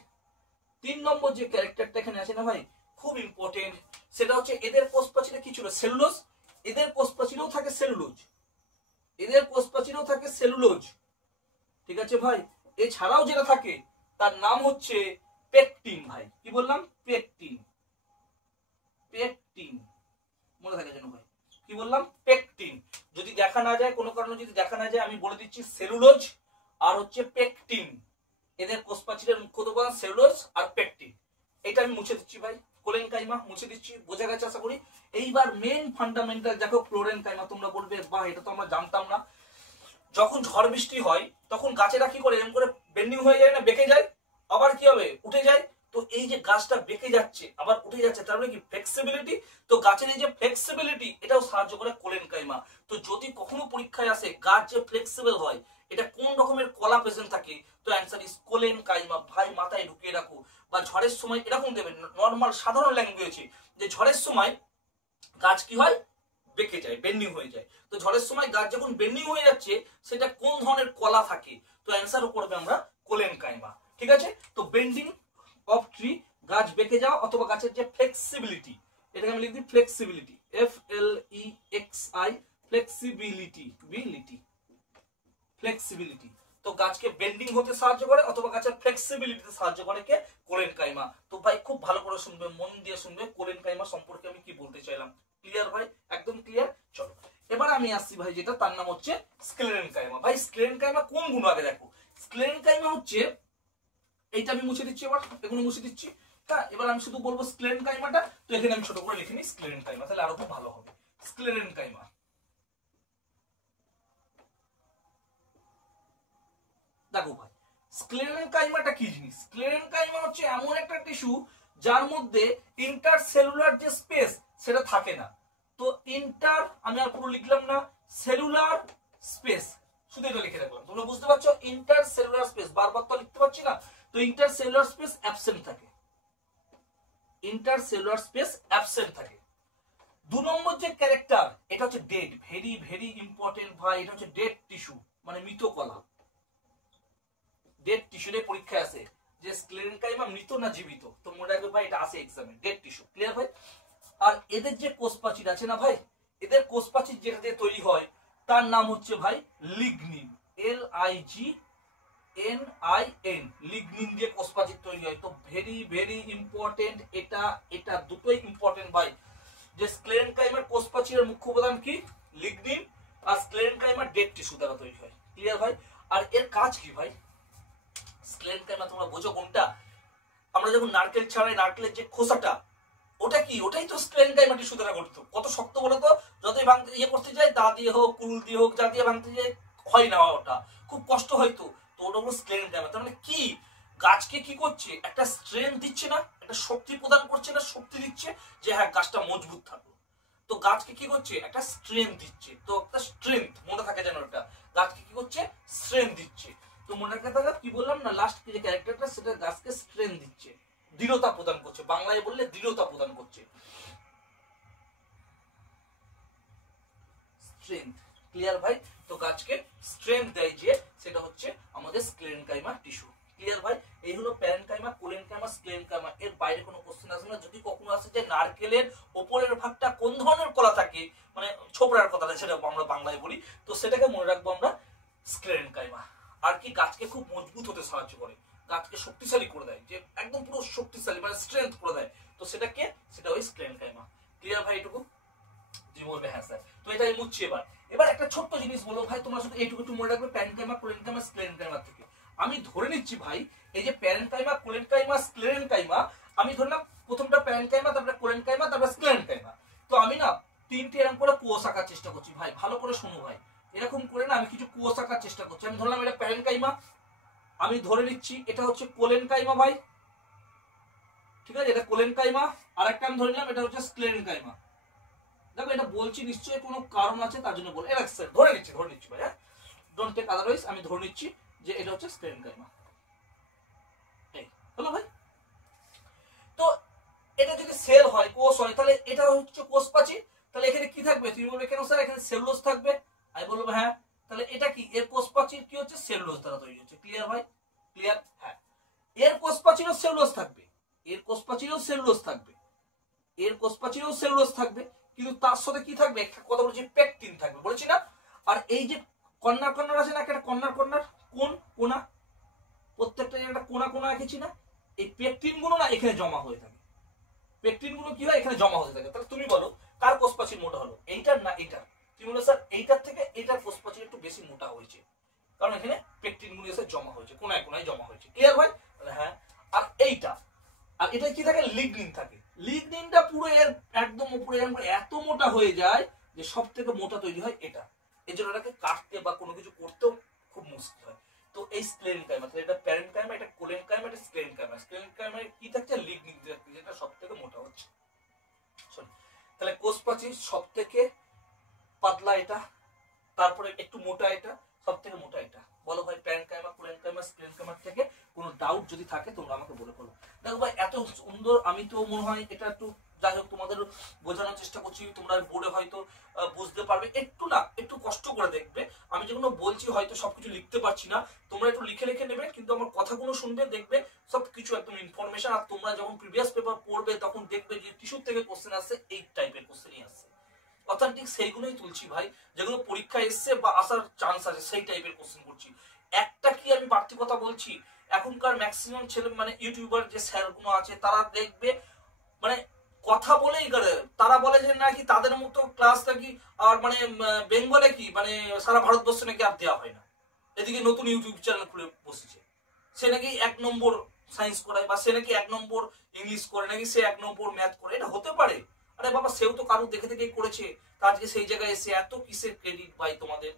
3 নম্বর যে ক্যারেক্টারটা এখানে আছে না ভাই, খুব ইম্পর্টেন্ট। সেটা হচ্ছে এদের কোষপ্রাচীরে কি ছিল, সেলুলোজ। এদের কোষপ্রাচীরেও থাকে সেলুলোজ, ঠিক আছে ভাই? এছাড়াও যেটা থাকে তার নাম হচ্ছে পেকটিন ভাই। কি বললাম? পেকটিন, মনে থাকে যেন ভাই। কি বললাম? পেকটিন। যদি দেখা না যায়, কোনো কারণে যদি দেখা না যায়, আমি বলে দিচ্ছি সেলুলোজ আর হচ্ছে পেকটিন। এদের কোষপ্রাচীরের মুখ্য উপাদান সেলুলোজ আর পেকটিন। এটা আমি মুছে দিচ্ছি ভাই, কোলেনকাইমা মুছে দিচ্ছি। বোঝা গেছে আশা করি। এইবার মেন ফান্ডামেন্টাল দেখো, ক্লোরেনকাইমা। তোমরা বলবে বাহ, এটা তো আমরা জানতাম না। যখন ঝড় বৃষ্টি হয় তখন গাছেরা কি করে, এরকম করে বেন্ডিং হয়ে যায় না, বেঁকে যায়, আবার কি হবে, উঠে যায়। তো এই যে গাছটা বেঁকে যাচ্ছে আবার উঠে যাচ্ছে, তার মানে কি ফ্লেক্সিবিলিটি। তো গাছের এই যে ফ্লেক্সিবিলিটি, এটাও সাহায্য করে কোলেনকাইমা। তো যদি কখনো পরীক্ষায় আসে গাছ যে ফ্লেক্সিবল হয়, এটা কোন রকমের কলা প্রেজেন্ট থাকে, তো অ্যান্সার ইজ কোলেনকাইমা ভাই, মাথায় ঢুকিয়ে রাখো। বা ঝড়ের সময় এরকম দেবেন, নর্মাল সাধারণ ল্যাঙ্গুয়েজে, যে ঝড়ের সময় গাছ কি হয়, বেঁকে যায়, বেন্ডিং হয়ে যায়। তো ঝড়ের সময় গাছ যখন বেন্ডিং হয়ে যাচ্ছে, সেটা কোন ধরনের কলা থাকে, তো অ্যান্সার করবে আমরা কোলেনকাইমা। ঠিক আছে? তো বেন্ডিং অফ ট্রি, গাছ বেঁকে যাওয়া, অথবা গাছের যে ফ্লেক্সিবিলিটি, এটাকে আমি লিখি ফ্লেক্সিবিলিটি, FLEXI, ফ্লেক্সিবিলিটি। তো গাছকে বেন্ডিং হতে সাহায্য করে, অথবা গাছের ফ্লেক্সিবিলিটিতে সাহায্য করে কে, কোলেনকাইমা। তো ভাই খুব ভালো করে শুনবে, মন দিয়ে শুনবে, কোলেনকাইমা সম্পর্কে আমি কি বলতে চাইলাম। ক্লিয়ার ভাই? একদম ক্লিয়ার। চলো এবার আমি আসছি ভাই, যেটা তার নাম হচ্ছে স্ক্লেরেনকাইমা। ভাই স্ক্লেরেনকাইমা কোন গুণ, আগে দেখো। স্ক্লেরেনকাইমা হচ্ছে, এইটা আমি মুছে দিচ্ছি, এবার এগুলো মুছে দিচ্ছি। হ্যাঁ, এবার আমি শুধু বলবো স্ক্লেরেনকাইমাটা। তো এখানে আমি ছোট করে লিখে নিই স্ক্লেরেনকাইমা, তাহলে আরো খুব ভালো হবে। স্ক্লেরেনকাইমা, দেখো ভাই, স্ক্লেরেনকাইমাটা কি জিনিস। স্ক্লেরেনকাইমা হচ্ছে এমন একটা টিস্যু যার মধ্যে ইন্টারসেলুলার যে স্পেস সেটা থাকে না। তো ইন্টার, আমি আর পুরো লিখলাম না, সেলুলার স্পেস, শুধু এটা লিখে রাখলাম। তোমরা বুঝতে পারছো, ইন্টারসেলুলার স্পেস, বারবার তো লিখতে পারছি না। তো ইন্টারসেলুলার স্পেস অ্যাবসেন্ট থাকে, ইন্টারসেলুলার স্পেস অ্যাবসেন্ট থাকে। 2 নম্বর যে ক্যারেক্টার, এটা হচ্ছে ডেড, ভেরি ভেরি ইম্পর্টেন্ট ভাই। এটা হচ্ছে ডেড টিস্যু, মানে মৃত কলা। ডেড টিস্যুতে পরীক্ষায় আসে যে স্ক্লেরেনকাইমা মৃত না জীবিত, তো মনে রাখবে ভাই, এটা আসে এক্সামে, ডেড টিস্যু। ক্লিয়ার ভাই? আর এদের যে কোষপ্রাচীর আছে না ভাই, এদের কোষপ্রাচীর যেটা দিয়ে তৈরি হয় তার নাম হচ্ছে ভাই লিগনিন, LIGNIN, লিগনিন দিয়ে কোষপ্রাচীর তৈরি হয়। তো ভেরি ভেরি ইম্পর্টেন্ট, এটা দুটোই ইম্পর্টেন্ট ভাই। যে স্ক্লেরেনকাইমার কোষপ্রাচীরের মুখ্য উপাদান কি, লিগনিন, আর স্ক্লেরেনকাইমার ডেড টিস্যু দ্বারা তৈরি হয়। ক্লিয়ার ভাই? আর এর কাজ কি ভাই, স্ক্লেরেনকাইমা তোমরা বোঝো কোনটা? আমরা যখন নারকেল ছাড়াই, নারকেলের যে খোসাটা, ওটা কি, ওটাই তো স্ক্লেরেনকাইমা টিস্যু দ্বারা গঠিত। কত শক্ত বলো তো, যত যতই ভাঙতে করতে যায়, দা দিয়ে হোক, কুল দিয়ে হোক, যা দিয়ে ভাঙতে যায়, হয় না, ওটা খুব কষ্ট হয়তো। তো ওটা হলো স্ক্লেরেনকাইমা। তার মানে কি, গাছকে কি করছে, একটা স্ট্রেংথ দিচ্ছে না, একটা শক্তি প্রদান করছে না, শক্তি দিচ্ছে যে হ্যাঁ গাছটা মজবুত থাকবে। তো গাছকে কি করছে, একটা স্ট্রেংথ দিচ্ছে। তো একটা স্ট্রেংথ মনে থাকে যেন, ওটা গাছকে কি করছে, স্ট্রেংথ দিচ্ছে। তো মনে রাখতে থাকা কি বললাম না, লাস্ট যে ক্যারেক্টারটা, সেটা গাছকে স্ট্রেংথ দিচ্ছে, দৃঢ়তা প্রদান করছে, বাংলায় বললে দৃঢ়তা প্রদান করছে, স্ট্রেংথ। ক্লিয়ার ভাই? তো গাছকে স্ট্রেংথ দেয় যে, সেটা হচ্ছে আমাদের স্ক্লেরেনকাইমা টিস্যু। ক্লিয়ার ভাই? এই হলো প্যারেনকাইমা, কোলেনকাইমা, স্ক্লেরেনকাইমা। এর বাইরে কোনো কোশ্চেন আসবে না। যদি কখনো আসে যে নারকেলের উপরের ভাগটা কোন ধরনের কলা থাকে, মানে ছোবড়ার কথাটা সেটা আমরা বাংলায় বলি, তো সেটাকে মনে রাখবো আমরা স্ক্লেরেনকাইমা। আর কি, গাছকে খুব মজবুত হতে সাহায্য করে, গাছকে শক্তিশালী করে দেয়, যে একদম পুরো শক্তিশালী মানে স্ট্রেংথ করে দেয়। তো সেটাকে, সেটা ওই স্ক্লেরেনকাইমা। ক্লিয়ার ভাই এটুকু? জি বলবে হ্যাঁ স্যার। তো এটা আমি মুছছি। এবার একটা ছোট্ট জিনিস বলো ভাই, তোমরা শুধু এইটুকু একটু মনে রাখবে প্যারেনকাইমা, কোলেনকাইমা, স্ক্লেরেনকাইমা থেকে। আমি ধরে নিচ্ছি ভাই, এই যে প্যারেনকাইমা, কোলেনকাইমা, স্ক্লেরেনকাইমা, আমি ধরলাম প্রথমটা প্যারেনকাইমা, তারপরে কোলেনকাইমা, তারপরে স্ক্লেরেনকাইমা। তো আমি না তিনটে এরকম করে কোষ আঁকার চেষ্টা করছি ভাই, ভালো করে শোনো ভাই। এরকম করে না আমি কিছু কোষ আঁকার চেষ্টা করছি। আমি ধরলাম এটা প্যারেনকাইমা, আমি ধরে নিচ্ছি এটা হচ্ছে কোলেনকাইমা ভাই, ঠিক আছে, এটা কোলেনকাইমা। আর একটা আমি ধরে নিলাম এটা হচ্ছে স্ক্লেরেনকাইমা। দেখো এটা বলছি নিশ্চয়ই কোনো কারণ আছে, তার জন্য বল। ধরে নিচ্ছি ভাই, হ্যাঁ, ডোন্ট টেক আদারওয়াইজ। আমি ধরে নিচ্ছি যে এটা হচ্ছে স্ক্লেরেনকাইমা। এই হলো ভাই। তো এটা যদি সেল হয়, কোষ হয়, তাহলে এটা হচ্ছে কোষ প্রাচীর। তাহলে এখানে কি থাকবে, তুমি বলবে কেন স্যার এখানে সেলুলোজ থাকবে? আমি বলবো হ্যাঁ, তাহলে এটা কি, এর কোষ প্রাচীর কি হচ্ছে, সেলুলোজ দ্বারা তৈরি হচ্ছে। ক্লিয়ার ভাই? ক্লিয়ার? হ্যাঁ, এর কোষ প্রাচীরও সেলুলোজ থাকবে, এর কোষ প্রাচীরও সেলুলোজ থাকবে, এর কোষ প্রাচীরেও সেলুলোজ থাকবে, কিন্তু তার সাথে কি থাকবে, একটা কথা বলছি, পেকটিন থাকবে, বলেছি না? আর এই যে কর্নার কর্নার আছে না, একটা কর্নার কর্নার, কোন কোনা, প্রত্যেকটা একটা কোনা কোনা এঁকেছি না, এই পেকটিন গুলো না এখানে জমা হয়ে থাকে। পেকটিন গুলো কি হয়, এখানে জমা হতে থাকে। তাহলে তুমি বলো কার কোষ প্রাচীর মোটা হলো, এইটার না এইটার? তুমি বলো স্যার এইটার থেকে এইটার কোষ প্রাচীর একটু বেশি মোটা হয়েছে, কারণ এখানে পেকটিন গুলো এসে জমা হয়েছে, কোনায় কোনায় জমা হয়েছে। ক্লিয়ার ভাই? হ্যাঁ। আর এইটা, আর এটা কি থাকে, লিগনিন থাকে। লিগনিনটা পুরো এর একদম উপরে এত মোটা হয়ে যায় যে সব থেকে মোটা তৈরি হয় এটা। এই জন্য এটাকে কাটতে বা কোনো কিছু করতেও খুব মুশকিল হয়। তো এই স্ক্লেরেনকাইমা, এটা প্যারেনকাইমা, এটা কোলেনকাইমা, এটা স্ক্লেরেনকাইমা। স্ক্লেরেনকাইমা কি থাকছে, লিগনিন থাকছে, যেটা সব থেকে মোটা হচ্ছে। তাহলে কোষ প্রাচীর সব থেকে পাতলা এটা, তারপরে একটু মোটা এটা, সব থেকে মোটা এটা। বলো ভাই প্যারেনকাইমা, কোলেনকাইমা, স্ক্লেরেনকাইমা থেকে কোনো ডাউট যদি থাকে তোমরা আমাকে বলে ফেলো। দেখো ভাই এত সুন্দর, আমি তো মনে হয় এটা একটু যাই হোক তোমাদের বোঝানোর চেষ্টা করছি, তোমরা বোর্ডে হয়তো বুঝতে পারবে। একটু না একটু কষ্ট করে দেখবে, আমি যেগুলো বলছি হয়তো সবকিছু লিখতে পারছি না, তোমরা একটু লিখে লিখে নেবে, কিন্তু আমার কথাগুলো শুনবে, দেখবে সবকিছু একদম ইনফরমেশন। আর তোমরা যখন প্রিভিয়াস পেপার পড়বে তখন দেখবে যে টিস্যু থেকে কোশ্চেন আসছে, এই টাইপের কোশ্চেনই আসছে। অথেন্টিক সেইগুলোই তুলছি ভাই, যেগুলো পরীক্ষায় এসছে বা আসার চান্স আছে, সেই টাইপের কোশ্চেন করছি। একটা কি আমি বাড়তি কথা বলছি, এখনকার ম্যাক্সিমাম ছেলে মানে ইউটিউবার যে স্যারগুলো আছে, তারা দেখবে মানে কথা বলেই করে, তারা বলে যে নাকি তাদের মতো ক্লাস নাকি আর মানে বেঙ্গলে কি মানে সারা ভারতবর্ষে নাকি আর দেওয়া হয় না। এদিকে নতুন ইউটিউব চ্যানেল খুলে বসেছে, সে নাকি 1 নম্বর সায়েন্স করায়, বা সে নাকি 1 নম্বর ইংলিশ করে, নাকি সে 1 নম্বর ম্যাথ করে। এটা হতে পারে? আরে বাবা, সেও তো কারো দেখে দেখেই করেছে, আজকে সেই জায়গায় এসে এত কিসের ক্রেডিট ভাই তোমাদের?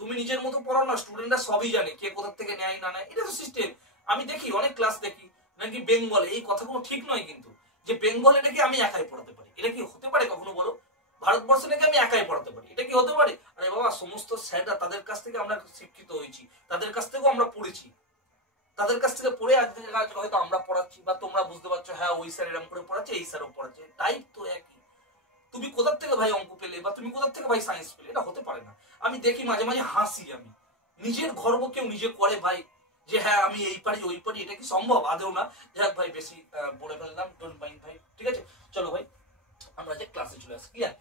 তুমি নিজের মতো পড়াও না, স্টুডেন্টরা সবই জানে কে কোথা থেকে নেয় না নেয়, এটা তো সিস্টেম। আমি দেখি অনেক ক্লাস দেখি নাকি বেঙ্গলে, এই কথাগুলো ঠিক নয় কিন্তু, যে বেঙ্গলে নাকি আমি একাই পড়াতে পারি। এটা কি হতে পারে কখনো বলো? ভারতবর্ষে নাকি আমি একাই পড়াতে পারি, এটা কি হতে পারে? আরে বাবা, সমস্ত স্যাররা, তাদের কাছ থেকে আমরা শিক্ষিত হয়েছি, তাদের কাছ থেকেও আমরা পড়েছি, তাদের কাছ থেকে পড়ে আজকে হয়তো আমরা পড়াচ্ছি, বা তোমরা বুঝতে পারছো হ্যাঁ ওই স্যার এরকম করে পড়াচ্ছে, এই স্যারও পড়াচ্ছে, টাইপ তো একই। তুমি কোথার থেকে ভাই অঙ্ক পেলে, বা তুমি কোথার থেকে ভাই সায়েন্স পেলে? এটা হতে পারে না। আমি দেখি মাঝে মাঝে হাসি, আমি নিজের গর্ব কেউ নিজে করে ভাই, যে হ্যাঁ আমি এই পারি ওই পারি, এটা কি সম্ভব? আদেও না। যাক ভাই, বেশি বলে ফেললাম, ডোন্ট মাইন্ড ভাই, ঠিক আছে? চলো ভাই আমরা যে ক্লাসে চলে আসি। ক্লিয়ার?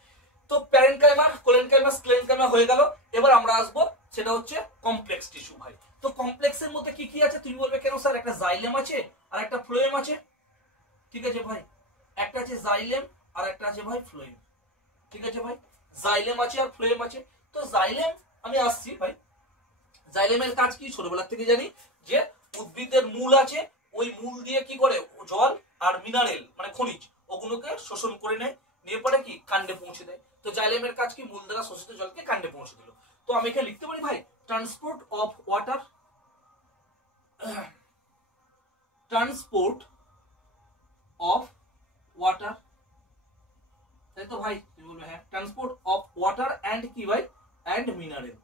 তো প্যারেনকাইমা, কোলেনকাইমা, স্ক্লেরেনকাইমা হয়ে গেল। এবার আমরা আসবো, সেটা হচ্ছে কমপ্লেক্স টিস্যু ভাই। তো কমপ্লেক্সের মধ্যে কি কি আছে তুমি বলবে কেন স্যার, একটা জাইলেম আছে আর একটা ফ্লোয়েম আছে, ঠিক আছে ভাই? একটা আছে জাইলেম আর একটা আছে ভাই ফ্লোয়েম, ঠিক আছে ভাই? জাইলেম আছে আর ফ্লোয়েম আছে। তো জাইলেম আমি আসছি ভাই, জাইলেমের কাজ কি ছোটবেলা থেকে জানি, যে উদ্ভিদের মূল আছে, ওই মূল দিয়ে কি করে জল আর মিনারেল মানে খনিজ ওগুলোকে শোষণ করে নেয়, নিয়ে পরে কি কাণ্ডে পৌঁছে দেয়। তো জাইলেমের কাজ কি মূল দ্বারা শোষিত জলকে কাণ্ডে পৌঁছে দিল। তো আমি এখানে লিখতে পারি ভাই transport of water, transport of water, তাই তো ভাই তুমি বলবে হ্যাঁ, ট্রান্সপোর্ট অফ ওয়াটার অ্যান্ড কি ভাই অ্যান্ড মিনারেল।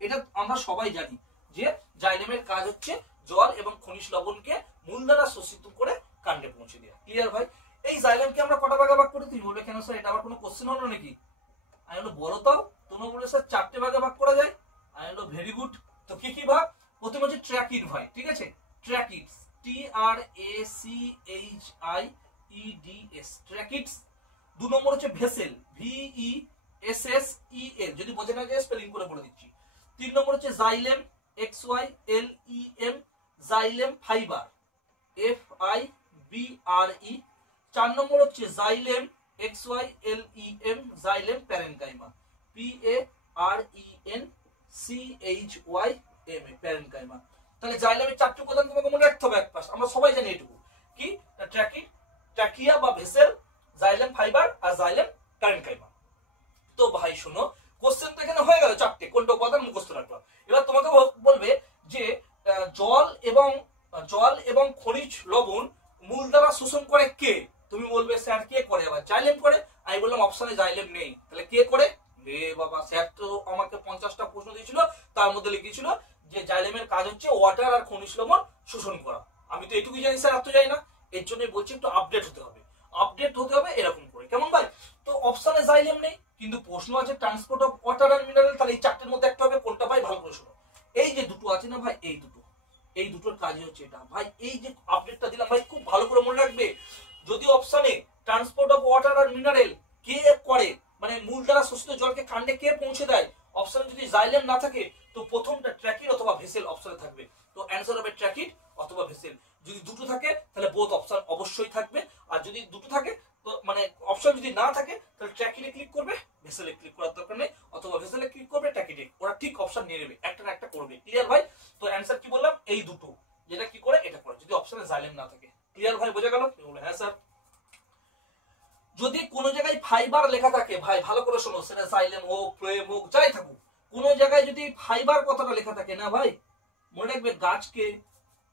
এটা আমরা সবাই জানি যে জাইলেমের কাজ হচ্ছে জল এবং খনিজ লবণকে মূল দ্বারা শোষিত করে কাণ্ডে পৌঁছে দেওয়া। ক্লিয়ার ভাই? এই জাইলেমকে আমরা কটা ভাগে ভাগ করি? তুমি বলবে কেন স্যার এটা আবার কোনো কোশ্চেন হলো নাকি? আমি বলবো বলো তাও। তোমরা বলে স্যার 4টে ভাগে ভাগ করা যায়। আমি বলবো ভেরি গুড। তো কি কি ভাগ? প্রথমে হচ্ছে ট্র্যাকিড ভাই, ঠিক আছে, ট্র্যাকিডস, TRACHIEDS, ট্র্যাকিডস। 2 নম্বর হচ্ছে ভেসেল, VESSEL, যদি বোঝে না যায় স্পেলিং করে বলে দিচ্ছি। 3 নম্বর হচ্ছে xylem, XYLEM, xylem fibre, FIBRE। 4 নম্বর হচ্ছে xylem, XYLEM, xylem parenchyma, PARENCHYMA, parenchyma. তাহলে জাইলেমের 4টি উপাদান তোমাকে মনে রাখতে হবে এক পাশ, আমরা সবাই জানি এটুকু কি, ট্র্যাকিড, ট্র্যাকিয়া বা ভেসেল, জাইলেম ফাইবার আর জাইলেম প্যারেনকাইমা। তো ভাই শোনো, কোশ্চেন তো এখানে হয়ে গেল 4টে, কোনটা উপাদান মুখস্থ রাখবা। এবার তোমাকে বলবে যে জল এবং খনিজ লবণ মূল দ্বারা শোষণ করে কে? তুমি বলবে স্যার কে করে? আবার জাইলেম করে। আমি বললাম অপশনে জাইলেম নেই, তাহলে কে করে? রে বাবা, স্যার তো আমাকে 50টা প্রশ্ন দিয়েছিল, তার মধ্যে লিখেছিল যে জাইলেমের কাজ হচ্ছে ওয়াটার আর খনিজ লবণ শোষণ করা। আমি তো এটুকুই জানি স্যার, আর তো জানি না। এর জন্য বলছি একটু আপডেট হতে হবে, আপডেট হতে হবে এরকম করে, কেমন ভাই? তো অপশনে জাইলেম নেই, কিন্তু প্রশ্ন আছে ট্রান্সপোর্ট অফ ওয়াটার আর মিনারেল, তাহলে এই 4টের মধ্যে একটা হবে। কোনটা ভাই? ভালো করে শোনো। এই যে দুটো আছে না ভাই, এই দুটোর কাজই হচ্ছে এটা ভাই। এই যে আপডেটটা দিলাম ভাই, খুব ভালো করে মনে রাখবে। যদি অপশনে ট্রান্সপোর্ট অফ ওয়াটার আর মিনারেল কে করে, মানে মূল দ্বারা শোষিত জলকে কাণ্ডে কে পৌঁছে দেয়, অপশনে যদি জাইলেম না থাকে তো প্রথমটা ট্র্যাকিড অথবা ভেসেল অপশনে থাকবে। তো অ্যান্সার হবে ট্র্যাকিড অথবা ভেসেল। যদি দুটো থাকে তাহলে বোথ অপশন অবশ্যই থাকবে, আর যদি দুটো থাকে তো মানে অপশন যদি না থাকে তাহলে ট্র্যাকিডে ক্লিক করবে, ভেসেলে ক্লিক করার দরকার নেই, অথবা ভেসেলে ক্লিক করবে, ট্র্যাকিডে। ওরা ঠিক অপশন নিয়ে নেবে, একটা না একটা করবে। ক্লিয়ার ভাই? তো অ্যান্সার কি বললাম? এই দুটো, যেটা কি করে এটা করে, যদি অপশনে জাইলেম না থাকে। ক্লিয়ার ভাই? বোঝা গেল? হ্যাঁ স্যার। যদি কোনো জায়গায় ফাইবার লেখা থাকে ভাই, ভালো করে শোনো, সেটা জাইলেম হোক, ফ্লোয়েম হোক, যাই থাকুক, কোনো জায়গায় যদি ফাইবার কথাটা লেখা থাকে না ভাই, মনে রাখবে গাছকে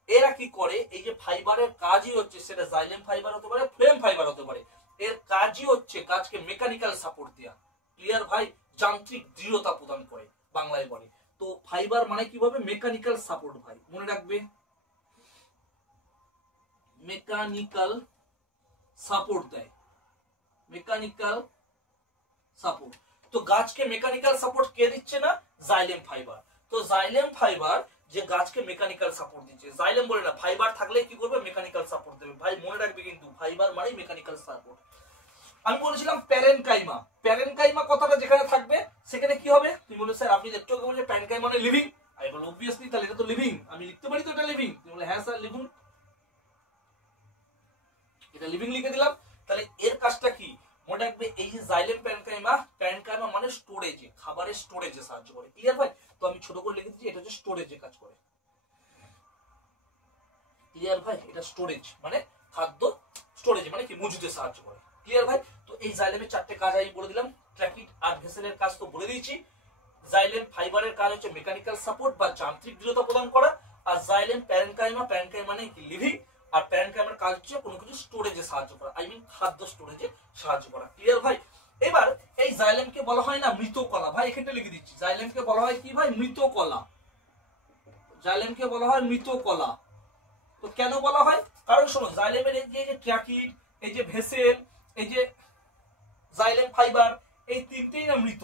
এরা কি করে, এই যে ফাইবারের কাজই হচ্ছে, সেটা জাইলেম ফাইবার হতে পারে, ফ্লোয়েম ফাইবার হতে পারে, এর কাজই হচ্ছে গাছকে মেকানিক্যাল সাপোর্ট দেয়া। ক্লিয়ার ভাই? যান্ত্রিক দৃঢ়তা প্রদান করে, বাংলায় বলে। তো ফাইবার মানে কিভাবে? মেকানিক্যাল সাপোর্ট ভাই, মনে রাখবে, মেকানিক্যাল সাপোর্ট দেয়, মেকানিক্যাল সাপোর্ট। তো গাছকে মেকানিক্যাল সাপোর্ট কে দিচ্ছে না? Xylem fibre. তো জাইলেম ফাইবার যে গাছকে মেকানিক্যাল সাপোর্ট দিচ্ছে, জাইলেম বলে না, ফাইবার থাকলে কি করবে? মেকানিক্যাল সাপোর্ট দেবে ভাই, মনে রাখবে কিন্তু, ফাইবার মানে মেকানিক্যাল সাপোর্ট। আমি বলেছিলাম প্যারেনকাইমা, প্যারেনকাইমা কথাটা যেখানে থাকবে সেখানে কি হবে? তুমি বলে স্যার আপনি একটু আগে বললে প্যারেনকাইমা মানে লিভিং। আমি বলবো অবভিয়াসলি, তাহলে এটা তো লিভিং, আমি লিখতে পারি তো এটা লিভিং। তুমি বলে হ্যাঁ স্যার লিভিং, এটা লিভিং লিখে দিলাম। তাহলে এর কাজটা কি? মনে রাখবে, এই যে জাইলেম প্যারেনকাইমা, প্যারেনকাইমা মানে স্টোরেজে, খাবারের স্টোরেজে সাহায্য করে। ক্লিয়ার ভাই? তো আমি ছোট করে লিখে দিচ্ছি, এটা হচ্ছে স্টোরেজে কাজ করে। ক্লিয়ার ভাই? এটা স্টোরেজ মানে খাদ্য স্টোরেজে মানে কি মজুদে সাহায্য করে। ক্লিয়ার ভাই? তো এই জাইলেমের 4টে কাজ আমি বলে দিলাম। ট্র্যাকিড আর ভেসেলের কাজ তো বলে দিয়েছি। জাইলেম ফাইবারের কাজ হচ্ছে মেকানিক্যাল সাপোর্ট বা যান্ত্রিক দৃঢ়তা প্রদান করা, আর জাইলেম প্যারেনকাইমা, প্যারেনকাইমা মানে কি লিভিং, আর প্যারেনকাইমার কাজ হচ্ছে কোনো কিছু স্টোরেজে সাহায্য করা, আই মিন খাদ্য স্টোরেজে সাহায্য করা। ক্লিয়ার ভাই? এবার এই জাইলেমকে বলা হয় না মৃতকলা ভাই, এখানটা লিখে দিচ্ছি, জাইলেমকে বলা হয় কি ভাই? মৃতকলা। জাইলেমকে বলা হয় মৃতকলা। তো কেন বলা হয়? কারণ শোনো, জাইলেমের এই যে ট্র্যাকিড, এই যে ভেসেল, এই যে জাইলেম ফাইবার, এই তিনটেই না মৃত,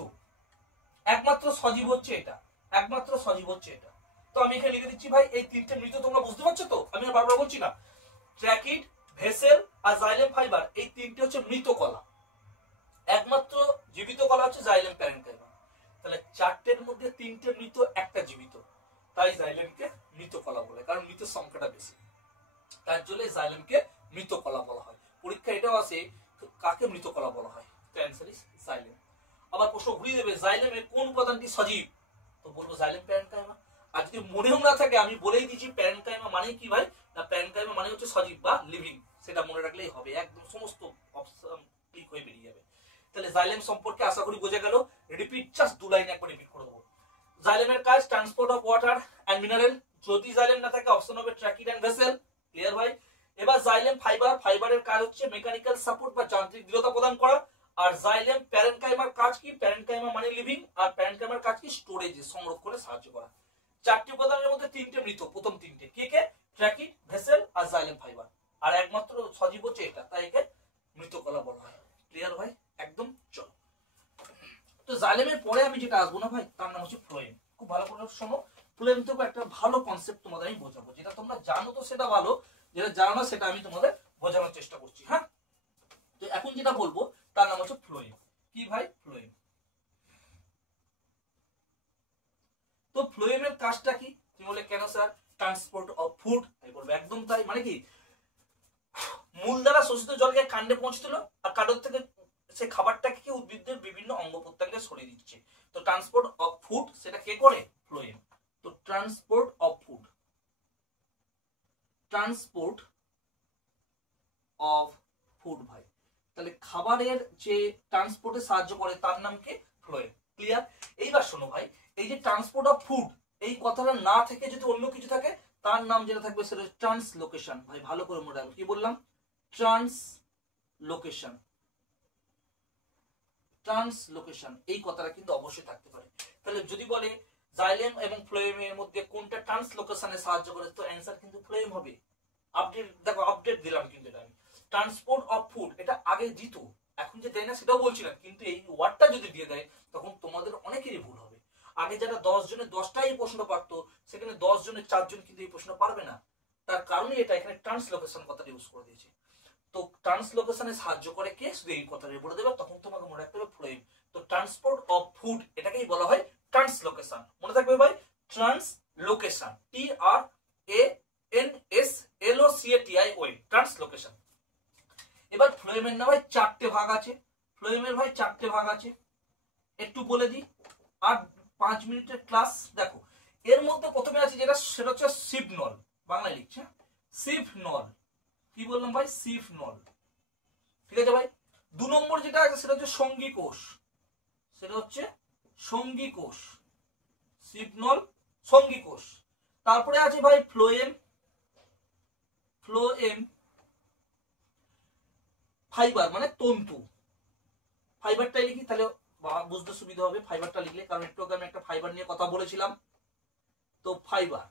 একমাত্র সজীব হচ্ছে এটা, একমাত্র সজীব হচ্ছে এটা। তো আমি এখানে লিখে দিচ্ছি ভাই, এই তিনটে মৃত, তোমরা বুঝতে পারছো তো? আমি আর বারবার বলছি না, ট্র্যাকিড, ভেসেল আর জাইলেম ফাইবার, এই তিনটে হচ্ছে মৃত কলা, একমাত্র জীবিত কলা হচ্ছে জাইলেম প্যারেনকাইমা। তাহলে 4টের মধ্যে 3টে মৃত, একটা জীবিত, তাই জাইলেমকে মৃত কলা বলে, কারণ মৃতের সংখ্যাটা বেশি, তার জন্য জাইলেমকে মৃত কলা বলা হয়। পরীক্ষা এটাও আছে, কাকে মৃত কলা বলা হয়? তো অ্যান্সার ইজ জাইলেম। আবার প্রশ্ন ঘুরিয়ে দেবে, জাইলেমের কোন উপাদানটি সজীব? তো বলবো জাইলেম প্যারেনকাইমা। আর যদি মনেও না থাকে, আমি বলেই দিচ্ছি প্যারেনকাইমা মানে কি ভাই? না প্যারেনকাইমা মানে হচ্ছে সজীব বা লিভিং, সেটা মনে রাখলেই হবে, একদম সমস্ত অপশন ক্লিক হয়ে বেরিয়ে যাবে। তাহলে জাইলেম সম্পর্কে আশা করি বোঝা গেল। রিপিট জাস্ট 2 লাইনে একবার রিপিট করে দেবো। জাইলেমের কাজ transport of water and mineral, যদি জাইলেম না থাকে অপশন হবে ট্র্যাকিড এন্ড ভেসেল। ক্লিয়ার ভাই? এবার জাইলেম ফাইবারের কাজ হচ্ছে মেকানিক্যাল সাপোর্ট বা যান্ত্রিক দৃঢ়তা প্রদান করা। আর জাইলেম প্যারেনকাইমার কাজ কি? প্যারেনকাইমা মানে লিভিং, আর প্যারেনকাইমার কাজ কি? স্টোরেজে সংরক্ষণে সাহায্য করা। 4টি উপাদানের মধ্যে 3টে মৃত, প্রথম 3টে কে কে? ট্র্যাকিড, ভেসেল আর জাইলেম ফাইবার। আর একমাত্র সজীব হচ্ছে এটা, তাই একে মৃতকলা বলা হয়। ক্লিয়ার ভাই? একদম। চলো, তো জাইলেমের পরে আমি যেটা আসবো না ভাই, তার নাম হচ্ছে ফ্লোয়েম। খুব ভালো করে শোনো, ফ্লোয়েম থেকে একটা ভালো কনসেপ্ট তোমাদের আমি বোঝাবো। যেটা তোমরা জানো তো সেটা ভালো, যেটা জানো না সেটা আমি তোমাদের বোঝানোর চেষ্টা করছি। হ্যাঁ, তো এখন যেটা বলবো তার নাম হচ্ছে ফ্লোয়েম। কি ভাই? ফ্লোয়েম। তো ফ্লোয়েমের কাজটা কি? তুমি বলে কেন স্যার ট্রান্সপোর্ট অফ ফুড? আমি বলবো একদম তাই। মানে কি, মূল দ্বারা শোষিত জলকে কাণ্ডে পৌঁছতে হলো, আর কাণ্ড থেকে সে খাবারটাকে কি উদ্ভিদের বিভিন্ন অঙ্গ প্রত্যঙ্গে ছড়িয়ে দিচ্ছে। তো ট্রান্সপোর্ট অফ ফুড সেটা কে করে? ফ্লোয়েম। তো transport of food, transport of food ভাই, তাহলে খাবারের যে ট্রান্সপোর্টে সাহায্য করে তার নাম কি? ফ্লোয়েম। ক্লিয়ার? এইবার শোনো ভাই, এই যে ট্রান্সপোর্ট অফ ফুড, এই কথাটা না থেকে যদি অন্য কিছু থাকে তার নাম যেটা থাকবে সেটা ট্রান্সলোকেশন। ভাই ভালো করে মনে রাখবে, কি বললাম? ট্রান্সলোকেশন। ট্রান্সলোকেশন এই কথাটা কিন্তু অবশ্যই থাকতে পারে। তাহলে যদি বলে জাইলেম এবং ফ্লোয়েমের মধ্যে কোনটা ট্রান্সলোকেশনে সাহায্য করে, তো অ্যান্সার কিন্তু ফ্লোয়েম হবে। আপডেট দেখো, আপডেট দিলাম কিন্তু এটা আমি। ট্রান্সপোর্ট অফ ফুড এটা আগে দিত, এখন যে দেয় না সেটাও বলছিলাম, কিন্তু এই ওয়ার্ডটা যদি দিয়ে দেয় তখন তোমাদের অনেকেরই ভুল হবে। আগে যারা 10 জনের 10টাই প্রশ্ন পারতো, সেখানে 10 জনের 4 জন কিন্তু এই প্রশ্ন পারবে না। তার কারণে এটা এখানে ট্রান্সলোকেশন কথাটা ইউজ করে দিয়েছে। তো ট্রান্সলোকেশনে সাহায্য করে কে? শুধু এই কথাটা বলে দেবে, তখন তোমাকে মনে রাখতে হবে ফ্লোয়েম। তো ট্রান্সপোর্ট অফ ফুড এটাকেই বলা হয় ট্রান্সলোকেশন। মনে থাকবে ভাই, ট্রান্সলোকেশন, TRANSLOCATION, ট্রান্সলোকেশন। এবার ফ্লোয়েমের না ভাই 4টে ভাগ আছে। ফ্লোয়েমের ভাই 4টে ভাগ আছে, একটু বলে দিই। আর 5 মিনিটের ক্লাস। দেখো, এর মধ্যে প্রথমে আছে যেটা, সেটা হচ্ছে সিফনল। বাংলায় লিখছে সিফনল। কি বললাম ভাই? সিফনল। ঠিক আছে ভাই? 2 নম্বর যেটা আছে সেটা হচ্ছে সঙ্গী কোষ। সেটা হচ্ছে সঙ্গী কোষ, সিফনল সঙ্গী কোষ। তারপরে আছে ভাই ফ্লোয়েম। ফ্লোয়েম ফাইবার মানে তন্তু। ফাইবারটাই লিখি তাহলে বুঝতে সুবিধা হবে ফাইবারটা লিখলে, কারণ একটু আগে আমি একটা ফাইবার নিয়ে কথা বলেছিলাম। তো ফাইবার।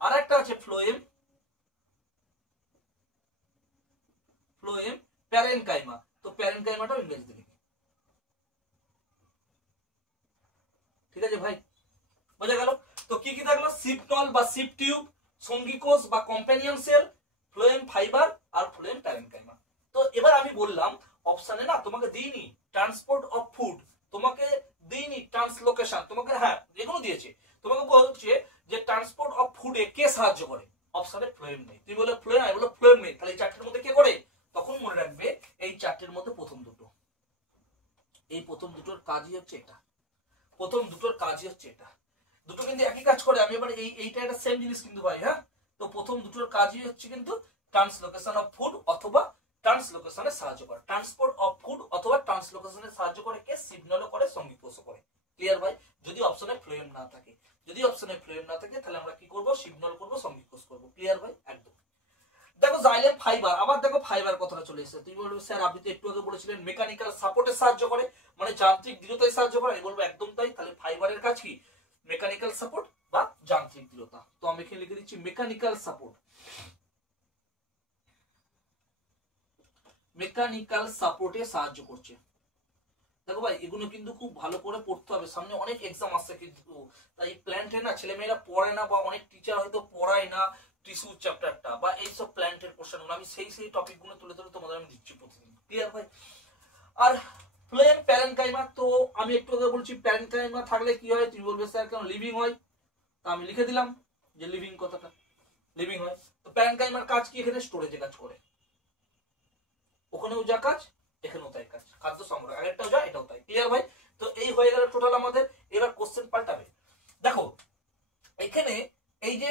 আর একটা আছে ফ্লোয়েম, ফ্লোয়েম প্যারেনকাইমা। তো প্যারেনকাইমাটা ইংরেজিতে লিখি। ঠিক আছে ভাই? বোঝা গেল? তো কি কি থাকলো? সিপনল বা সিপ টিউব, সঙ্গী কোষ বা কম্প্যানিয়ন সেল, ফ্লোয়েম ফাইবার আর ফ্লোয়েম প্যারেনকাইমা। তো এবার আমি বললাম অপশনে না তোমাকে দিইনি ট্রান্সপোর্ট অফ ফুড, তোমাকে দিইনি ট্রান্সলোকেশন, তোমাকে হ্যাঁ যেগুলো দিয়েছে, তোমাকে বলছে যে ট্রান্সপোর্ট অফ ফুডে কে সাহায্য করে। অপশনে ফ্লোয়েম নেই। তুমি বলে ফ্লোয়েম, আমি বলো ফ্লোয়েম নেই, তাহলে এই 4টের মধ্যে কে করে? তখন মনে রাখবে এই 4টের মধ্যে প্রথম দুটো, এই প্রথম দুটোর কাজই হচ্ছে এটা। প্রথম দুটোর কাজই হচ্ছে এটা। দুটো কিন্তু একই কাজ করে। আমি এবার এইটা একটা সেম জিনিস কিন্তু ভাই। হ্যাঁ, তো প্রথম দুটোর কাজই হচ্ছে কিন্তু ট্রান্সলোকেশন অফ ফুড অথবা ট্রান্সলোকেশনে সাহায্য করে। ট্রান্সপোর্ট অফ ফুড অথবা ট্রান্সলোকেশনে সাহায্য করে কে? সিগন্যালও করে, সঙ্গী কোষও করে। ক্লিয়ার ভাই? যদি অপশনে ফ্লোয়েম না থাকে, যদি অপশনে ফ্লোয়েম না থাকে তাহলে আমরা কি করব? সিগন্যাল করব, সঙ্গী কোষ করব। ক্লিয়ার ভাই? একদম। দেখো জাইলেম ফাইবার, আবার দেখো ফাইবার কথাটা চলে এসেছে। তুমি বলবে স্যার আপনি তো একটু আগে বলেছিলেন মেকানিক্যাল সাপোর্টে সাহায্য করে, মানে যান্ত্রিক দৃঢ়তায় সাহায্য করে। আমি বলবো একদম তাই। তাহলে ফাইবারের কাজ কি? মেকানিক্যাল সাপোর্ট বা যান্ত্রিক দৃঢ়তা। তো আমি এখানে লিখে দিচ্ছি মেকানিক্যাল সাপোর্ট। মেকানিক্যাল সাপোর্টে সাহায্য করছে। দেখো ভাই এগুলো কিন্তু খুব ভালো করে পড়তে হবে, সামনে অনেক এক্সাম আসছে কিন্তু। তাই প্ল্যান্টে না ছেলেমেয়েরা পড়ে না, বা অনেক টিচার হয়তো পড়ায় না টিস্যু চ্যাপ্টারটা বা এইসব প্ল্যান্টের কোশ্চেনগুলো। আমি সেই টপিকগুলো তুলে তুলে তোমাদের আমি দিচ্ছি প্রতিদিন। ক্লিয়ার ভাই? আর ফ্লোয়েম প্যারেনকাইমা, তো আমি একটু আগে বলছি প্যারেনকাইমা থাকলে কি হয়। তুমি বলবে স্যার কেন লিভিং হয়, তা আমি লিখে দিলাম যে লিভিং কথাটা, লিভিং হয়। তো প্যারেনকাইমার কাজ কি? এখানে স্টোরেজে কাজ করে। ওখানেও যা কাজ এখানেও তাই কাজ, খাদ্য সংগ্রহ। আগেরটাও যা এটাও তাই। ক্লিয়ার ভাই? তো এই হয়ে গেল টোটাল আমাদের। এবার কোশ্চেন পাল্টাবে। দেখো এখানে এই যে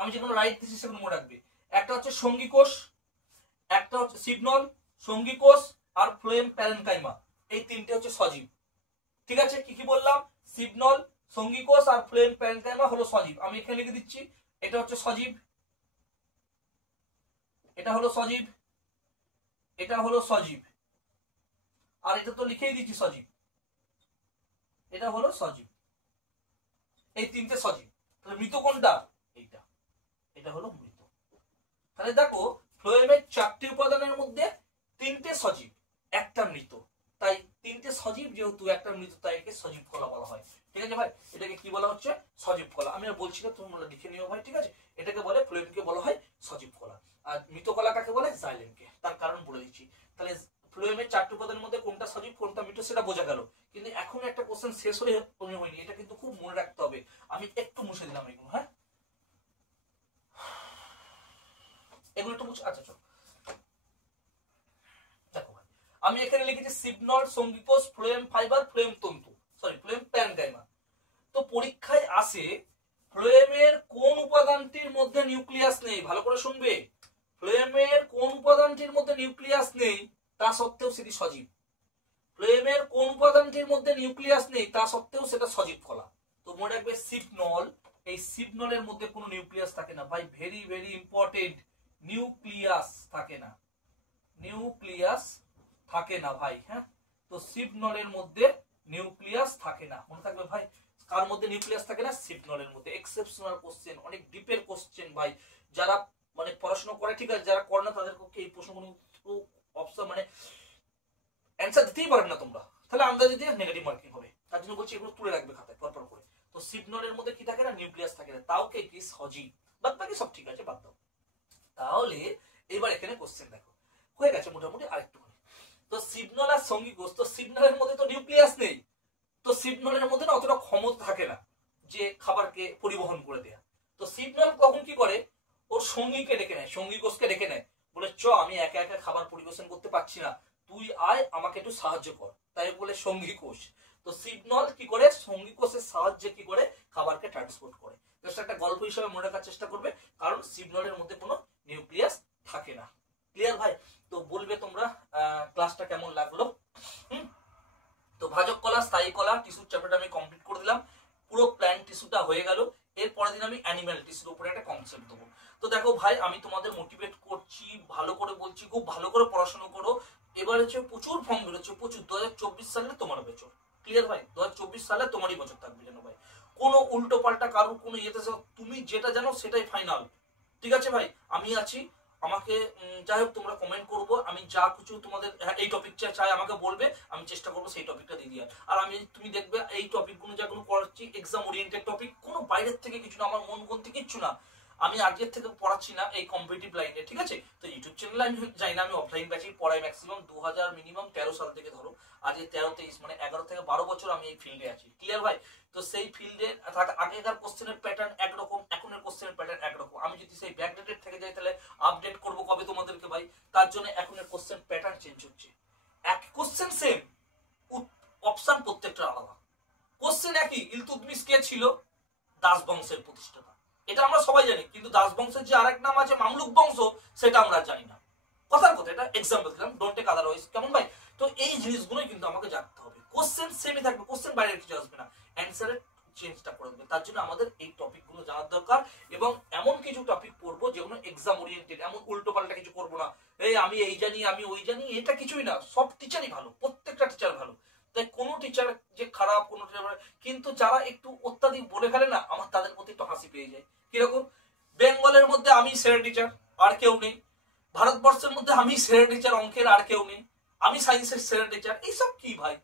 আমি যেগুলো রাইট দিচ্ছি সেগুলো মনে রাখবে। একটা একটা হচ্ছে সঙ্গী কোষ, একটা হচ্ছে সিগনল, সঙ্গী কোষ আর ফ্লোয়েম প্যারেনকাইমা, এই তিনটে হচ্ছে সজীব। ঠিক আছে, কি কি বললাম? সিগনল, সঙ্গী কোষ আর ফ্লোয়েম প্যারেনকাইমা হলো সজীব। আমি এখানে লিখে দিচ্ছি, এটা হচ্ছে সজীব, এটা হলো সজীব, এটা হলো সজীব, আর এটা তো লিখেই দিচ্ছি সজীব, এটা হলো সজীব। এই তিনটে সজীব। তাহলে মৃত কোনটা? এইটা, এটা হলো মৃত। তাহলে দেখো ফ্লোয়েমের 4টি উপাদানের মধ্যে 3টে সজীব, একটা মৃত। তাই 3টে সজীব যেহেতু একটা মৃত, তাই একে সজীব কলা বলা হয়। ঠিক আছে ভাই, এটাকে কি বলা হচ্ছে? সজীব কলা। আমি আর বলছি না, তোমরা লিখে নিও ভাই। ঠিক আছে, এটাকে বলে ফ্লোয়েমকে বলা হয় সজীব কলা, আর মৃত কলা কাকে বলে? জাইলেমকে। তার কারণ বলে দিচ্ছি। তাহলে ফ্লোয়েমের 4টি উপাদানের মধ্যে কোনটা সজীব কোনটা মৃত সেটা বোঝা গেল। কিন্তু এখন একটা কোশ্চেন শেষ হয়নি, এটা কিন্তু খুব মনে রাখতে হবে। আমি একটু মুছে দিলাম এগুলো। হ্যাঁ, এগুলো একটু মুছে। আচ্ছা চলো, দেখো ভাই, আমি এখানে লিখেছি সিগনল, সঙ্গী কোষ, ফ্লোয়েম ফাইবার, ফ্লোয়েম তন্তু, সরি ফ্লোয়েম প্যারেনকাইমা। তো পরীক্ষায় আসে ফ্লোয়েমের কোন উপাদানটির মধ্যে নিউক্লিয়াস নেই? ভালো করে শুনবে। ফ্লোয়েমের কোন উপাদানটির মধ্যে নিউক্লিয়াস নেই তা সত্ত্বেও সেটি সজীব। ফ্লোয়েমের কোন উপাদানটির মধ্যে নিউক্লিয়াস নেই তা সত্ত্বেও সেটা সজীব কলা। তো মনে রাখবে সিগনল, এই সিগনলের মধ্যে কোনো নিউক্লিয়াস থাকে না ভাই, ভেরি ভেরি ইম্পর্টেন্ট। নিউক্লিয়াস থাকে না, নিউক্লিয়াস থাকে না ভাই। হ্যাঁ, তো সিগনলের মধ্যে নিউক্লিয়াস থাকে না, মনে থাকবে ভাই। কার মধ্যে নিউক্লিয়াস থাকে না? সিগনলের মধ্যে। এক্সেপশনাল কোশ্চেন, অনেক ডিপের কোশ্চেন ভাই। যারা মানে পড়াশোনা করে, ঠিক আছে, যারা করে না তাদের পক্ষে এই প্রশ্নগুলো অপশন মানে অ্যান্সার দিতেই পারেন না তোমরা, তাহলে আন্দাজে দিয়ে নেগেটিভ মার্কিং হবে। তার জন্য বলছি এগুলো তুলে রাখবে খাতায় পরপর করে। তো সিগনলের মধ্যে কি থাকে না? নিউক্লিয়াস থাকে না, তাও কে কি সজীব। বাদ বাকি সব ঠিক আছে, বাদ দাও। তাহলে এবার এখানে কোশ্চেন দেখো, হয়ে গেছে মোটামুটি। আরেকটু তো সিগনল আর সঙ্গী কোষ, তো সিগনলের মধ্যে তো নিউক্লিয়াস নেই, তো সিগনলের মধ্যে না অতটা ক্ষমতা থাকে না যে খাবারকে পরিবহন করে দেয়া। তো সিগনল তখন কি করে? ওর সঙ্গীকে ডেকে নেয়, সঙ্গী কোষকে ডেকে নেয়, বলে চ আমি একা একা খাবার পরিবেশন করতে পারছি না, তুই আয় আমাকে একটু সাহায্য কর। তাই বলে সঙ্গী কোষ। তো সিগনল কি করে? সঙ্গী কোষের সাহায্যে কি করে খাবারকে ট্রান্সপোর্ট করে। জাস্ট একটা গল্প হিসেবে মনে রাখার চেষ্টা করবে, কারণ সিগনলের মধ্যে কোনো নিউক্লিয়াস থাকে না। ক্লিয়ার ভাই? তো বলবে তোমরা ক্লাসটা কেমন লাগলো। তো ভাজক কলা, স্থায়ী কলা, টিস্যুর চ্যাপ্টারটা আমি কমপ্লিট করে দিলাম। পুরো প্ল্যান্ট টিস্যুটা হয়ে গেল। এর পরের দিন আমি অ্যানিম্যাল টিস্যুর উপরে একটা কনসেপ্ট দেবো। তো দেখো ভাই, আমি তোমাদের মোটিভেট করছি, ভালো করে বলছি, খুব ভালো করে পড়াশোনা করো। এবার হচ্ছে প্রচুর ফর্ম বেরোচ্ছে, প্রচুর। 2024 সালে তোমার বছর। ক্লিয়ার ভাই? 2024 সালে তোমারই বছর থাকবে যেন ভাই। কোনো উল্টো পাল্টা কারোর কোনো ইয়েতে, তুমি যেটা জানো সেটাই ফাইনাল। ঠিক আছে ভাই, আমি আছি। আমাকে যাই হোক তোমরা কমেন্ট করবো, আমি যা কিছু তোমাদের এই টপিকটা চাই আমাকে বলবে, আমি চেষ্টা করবো সেই টপিকটা দিয়ে দেওয়ার। আর আমি, তুমি দেখবে এই টপিকগুলো যেগুলো পড়াচ্ছি এক্সাম ওরিয়েন্টেড টপিক, কোনো বাইরের থেকে কিছু না, আমার মন গন্তি কিচ্ছু না। আমি আজকের থেকে পড়াচ্ছি না এই কম্পিটিটিভ লাইনে। ঠিক আছে, তো ইউটিউব চ্যানেলে আমি যাই না, আমি অফলাইন ব্যাচেই পড়াই ম্যাক্সিমাম 2000 মিনিমাম 13 সাল থেকে ধরো আজকে 13-23 মানে 11 থেকে 12 বছর আমি এই ফিল্ডে আছি। ক্লিয়ার ভাই? তো সেই ফিল্ডে আগেকার কোশ্চেনের প্যাটার্ন একরকম, এখনের কোশ্চেনের প্যাটার্ন একরকম। আমি যদি সেই ব্যাকডেটেড থেকে যাই তাহলে আপডেট করবো কবে তোমাদেরকে ভাই? তার জন্য এখনের কোশ্চেন প্যাটার্ন চেঞ্জ হচ্ছে। এক কোশ্চেন সেম, অপশন প্রত্যেকটা আলাদা। কোশ্চেন একই, ইলতুৎমিশ কে ছিল? দাস বংশের প্রতিষ্ঠাতা, এটা আমরা সবাই জানি। কিন্তু দাস বংশের যে আরেক নাম আছে মামলুক বংশ, সেটা আমরা জানি না। কথার কথা, এটা এক্সাম্পল দিলাম, ডোন্ট টেক আদারওয়াইজ। কেমন ভাই? তো এই জিনিসগুলোই কিন্তু আমাকে জানতে হবে। কোশ্চেন সেমই থাকবে, কোশ্চেন বাইরে কিছু আসবে না, অ্যান্সারের চেঞ্জটা করে দেবে। তার জন্য আমাদের এই টপিকগুলো জানার দরকার, এবং এমন কিছু টপিক পড়বো যেগুলো এক্সাম ওরিয়েন্টেড। এমন উল্টো পাল্টা কিছু করবো না, এই আমি এই জানি আমি ওই জানি, এটা কিছুই না। সব টিচারই ভালো, প্রত্যেকটা টিচার ভালো। তাই কোনো টিচার যে খারাপ, কোনো টিচার, কিন্তু যারা একটু অত্যাধিক বলে ফেলে না, আমার তাদের প্রতি একটু হাসি পেয়ে যায়। কিরকম? বেঙ্গলের মধ্যে আমি সেরা টিচার, আর কেউ নেই। ভারতবর্ষের মধ্যে আমি সেরা টিচার অঙ্কের, আর কেউ নেই। আমি সায়েন্সের সেরা টিচার। এইসব কি ভাই?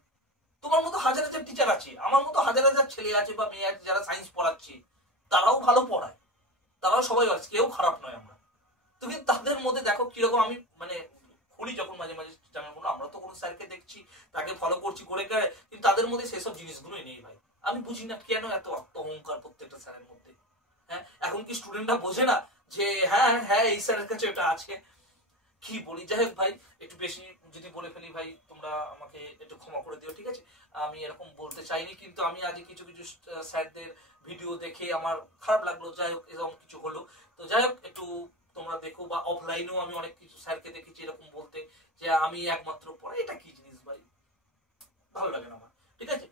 তোমার মতো হাজার হাজার টিচার আছে, আমার মতো হাজার হাজার ছেলে আছে বা মেয়ে আছে যারা সায়েন্স পড়াচ্ছে, তারাও ভালো পড়ায়, তারাও সবাই আছে, কেউ খারাপ নয় আমরা। তুমি তাদের মধ্যে দেখো কিরকম। আমি মানে করি যখন মাঝে মাঝে চ্যানেল গুলো, আমরা তো কোনো স্যারকে দেখছি, তাকে ফলো করছি করে গেলে, কিন্তু তাদের মধ্যে সেসব জিনিসগুলোই নেই ভাই। আমি বুঝি না কেন এত অহংকার প্রত্যেকটা স্যারের মধ্যে। হ্যাঁ, এখন কি স্টুডেন্টরা বোঝে না যে হ্যাঁ হ্যাঁ এই স্যারের কাছে এটা আছে? কি বলি, যাই হোক ভাই, একটু বেশি যদি বলে ফেলি ভাই, তোমরা আমাকে একটু ক্ষমা করে দিও। ঠিক আছে, আমি এরকম বলতে চাইনি, কিন্তু আমি আজ কিছু কিছু স্যারদের ভিডিও দেখে আমার খারাপ লাগলো। যাই হোক, এরকম কিছু হলো। তো যাই হোক, একটু তোমরা দেখো, বা অফলাইনেও আমি অনেক কিছু স্যারকে দেখেছি এরকম বলতে যে আমি একমাত্র পড়াই। এটা কি জিনিস ভাই, ভালো লাগে না আমার। ঠিক আছে,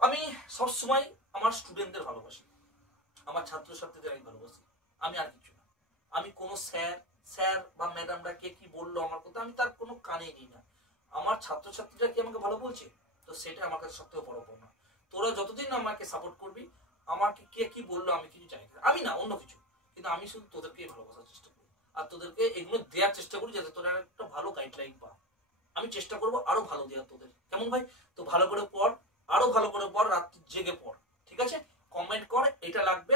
আমি সবসময় আমার স্টুডেন্টদের ভালোবাসি, আমার ছাত্রছাত্রীদের আমি ভালোবাসি, আমি আর কিছু না। আমি কোনো স্যার স্যার বা ম্যাডামরা কে কি বললো আমার কথা আমি তার কোনো কানে নিই না। আমার ছাত্রছাত্রীরা কি আমাকে ভালো বলছে, তো সেটা আমার কাছে সবথেকে বড় পাওনা। তোরা যতদিন আমাকে সাপোর্ট করবি, আমাকে কে কি বললো আমি কিছু চাই না, আমি না অন্য কিছু, কিন্তু আমি শুধু তোদেরকেই ভালোবাসার চেষ্টা করি, আর তোদেরকে এগুলো দেওয়ার চেষ্টা করি যাতে তোরা একটা ভালো গাইডলাইন পা। আমি চেষ্টা করবো আরো ভালো দেওয়ার তোদের, কেমন ভাই? তো ভালো করে পড়, আরো ভালো করে পড়, রাত্রি জেগে পড়, ঠিক আছে? কমেন্ট কর এটা লাগবে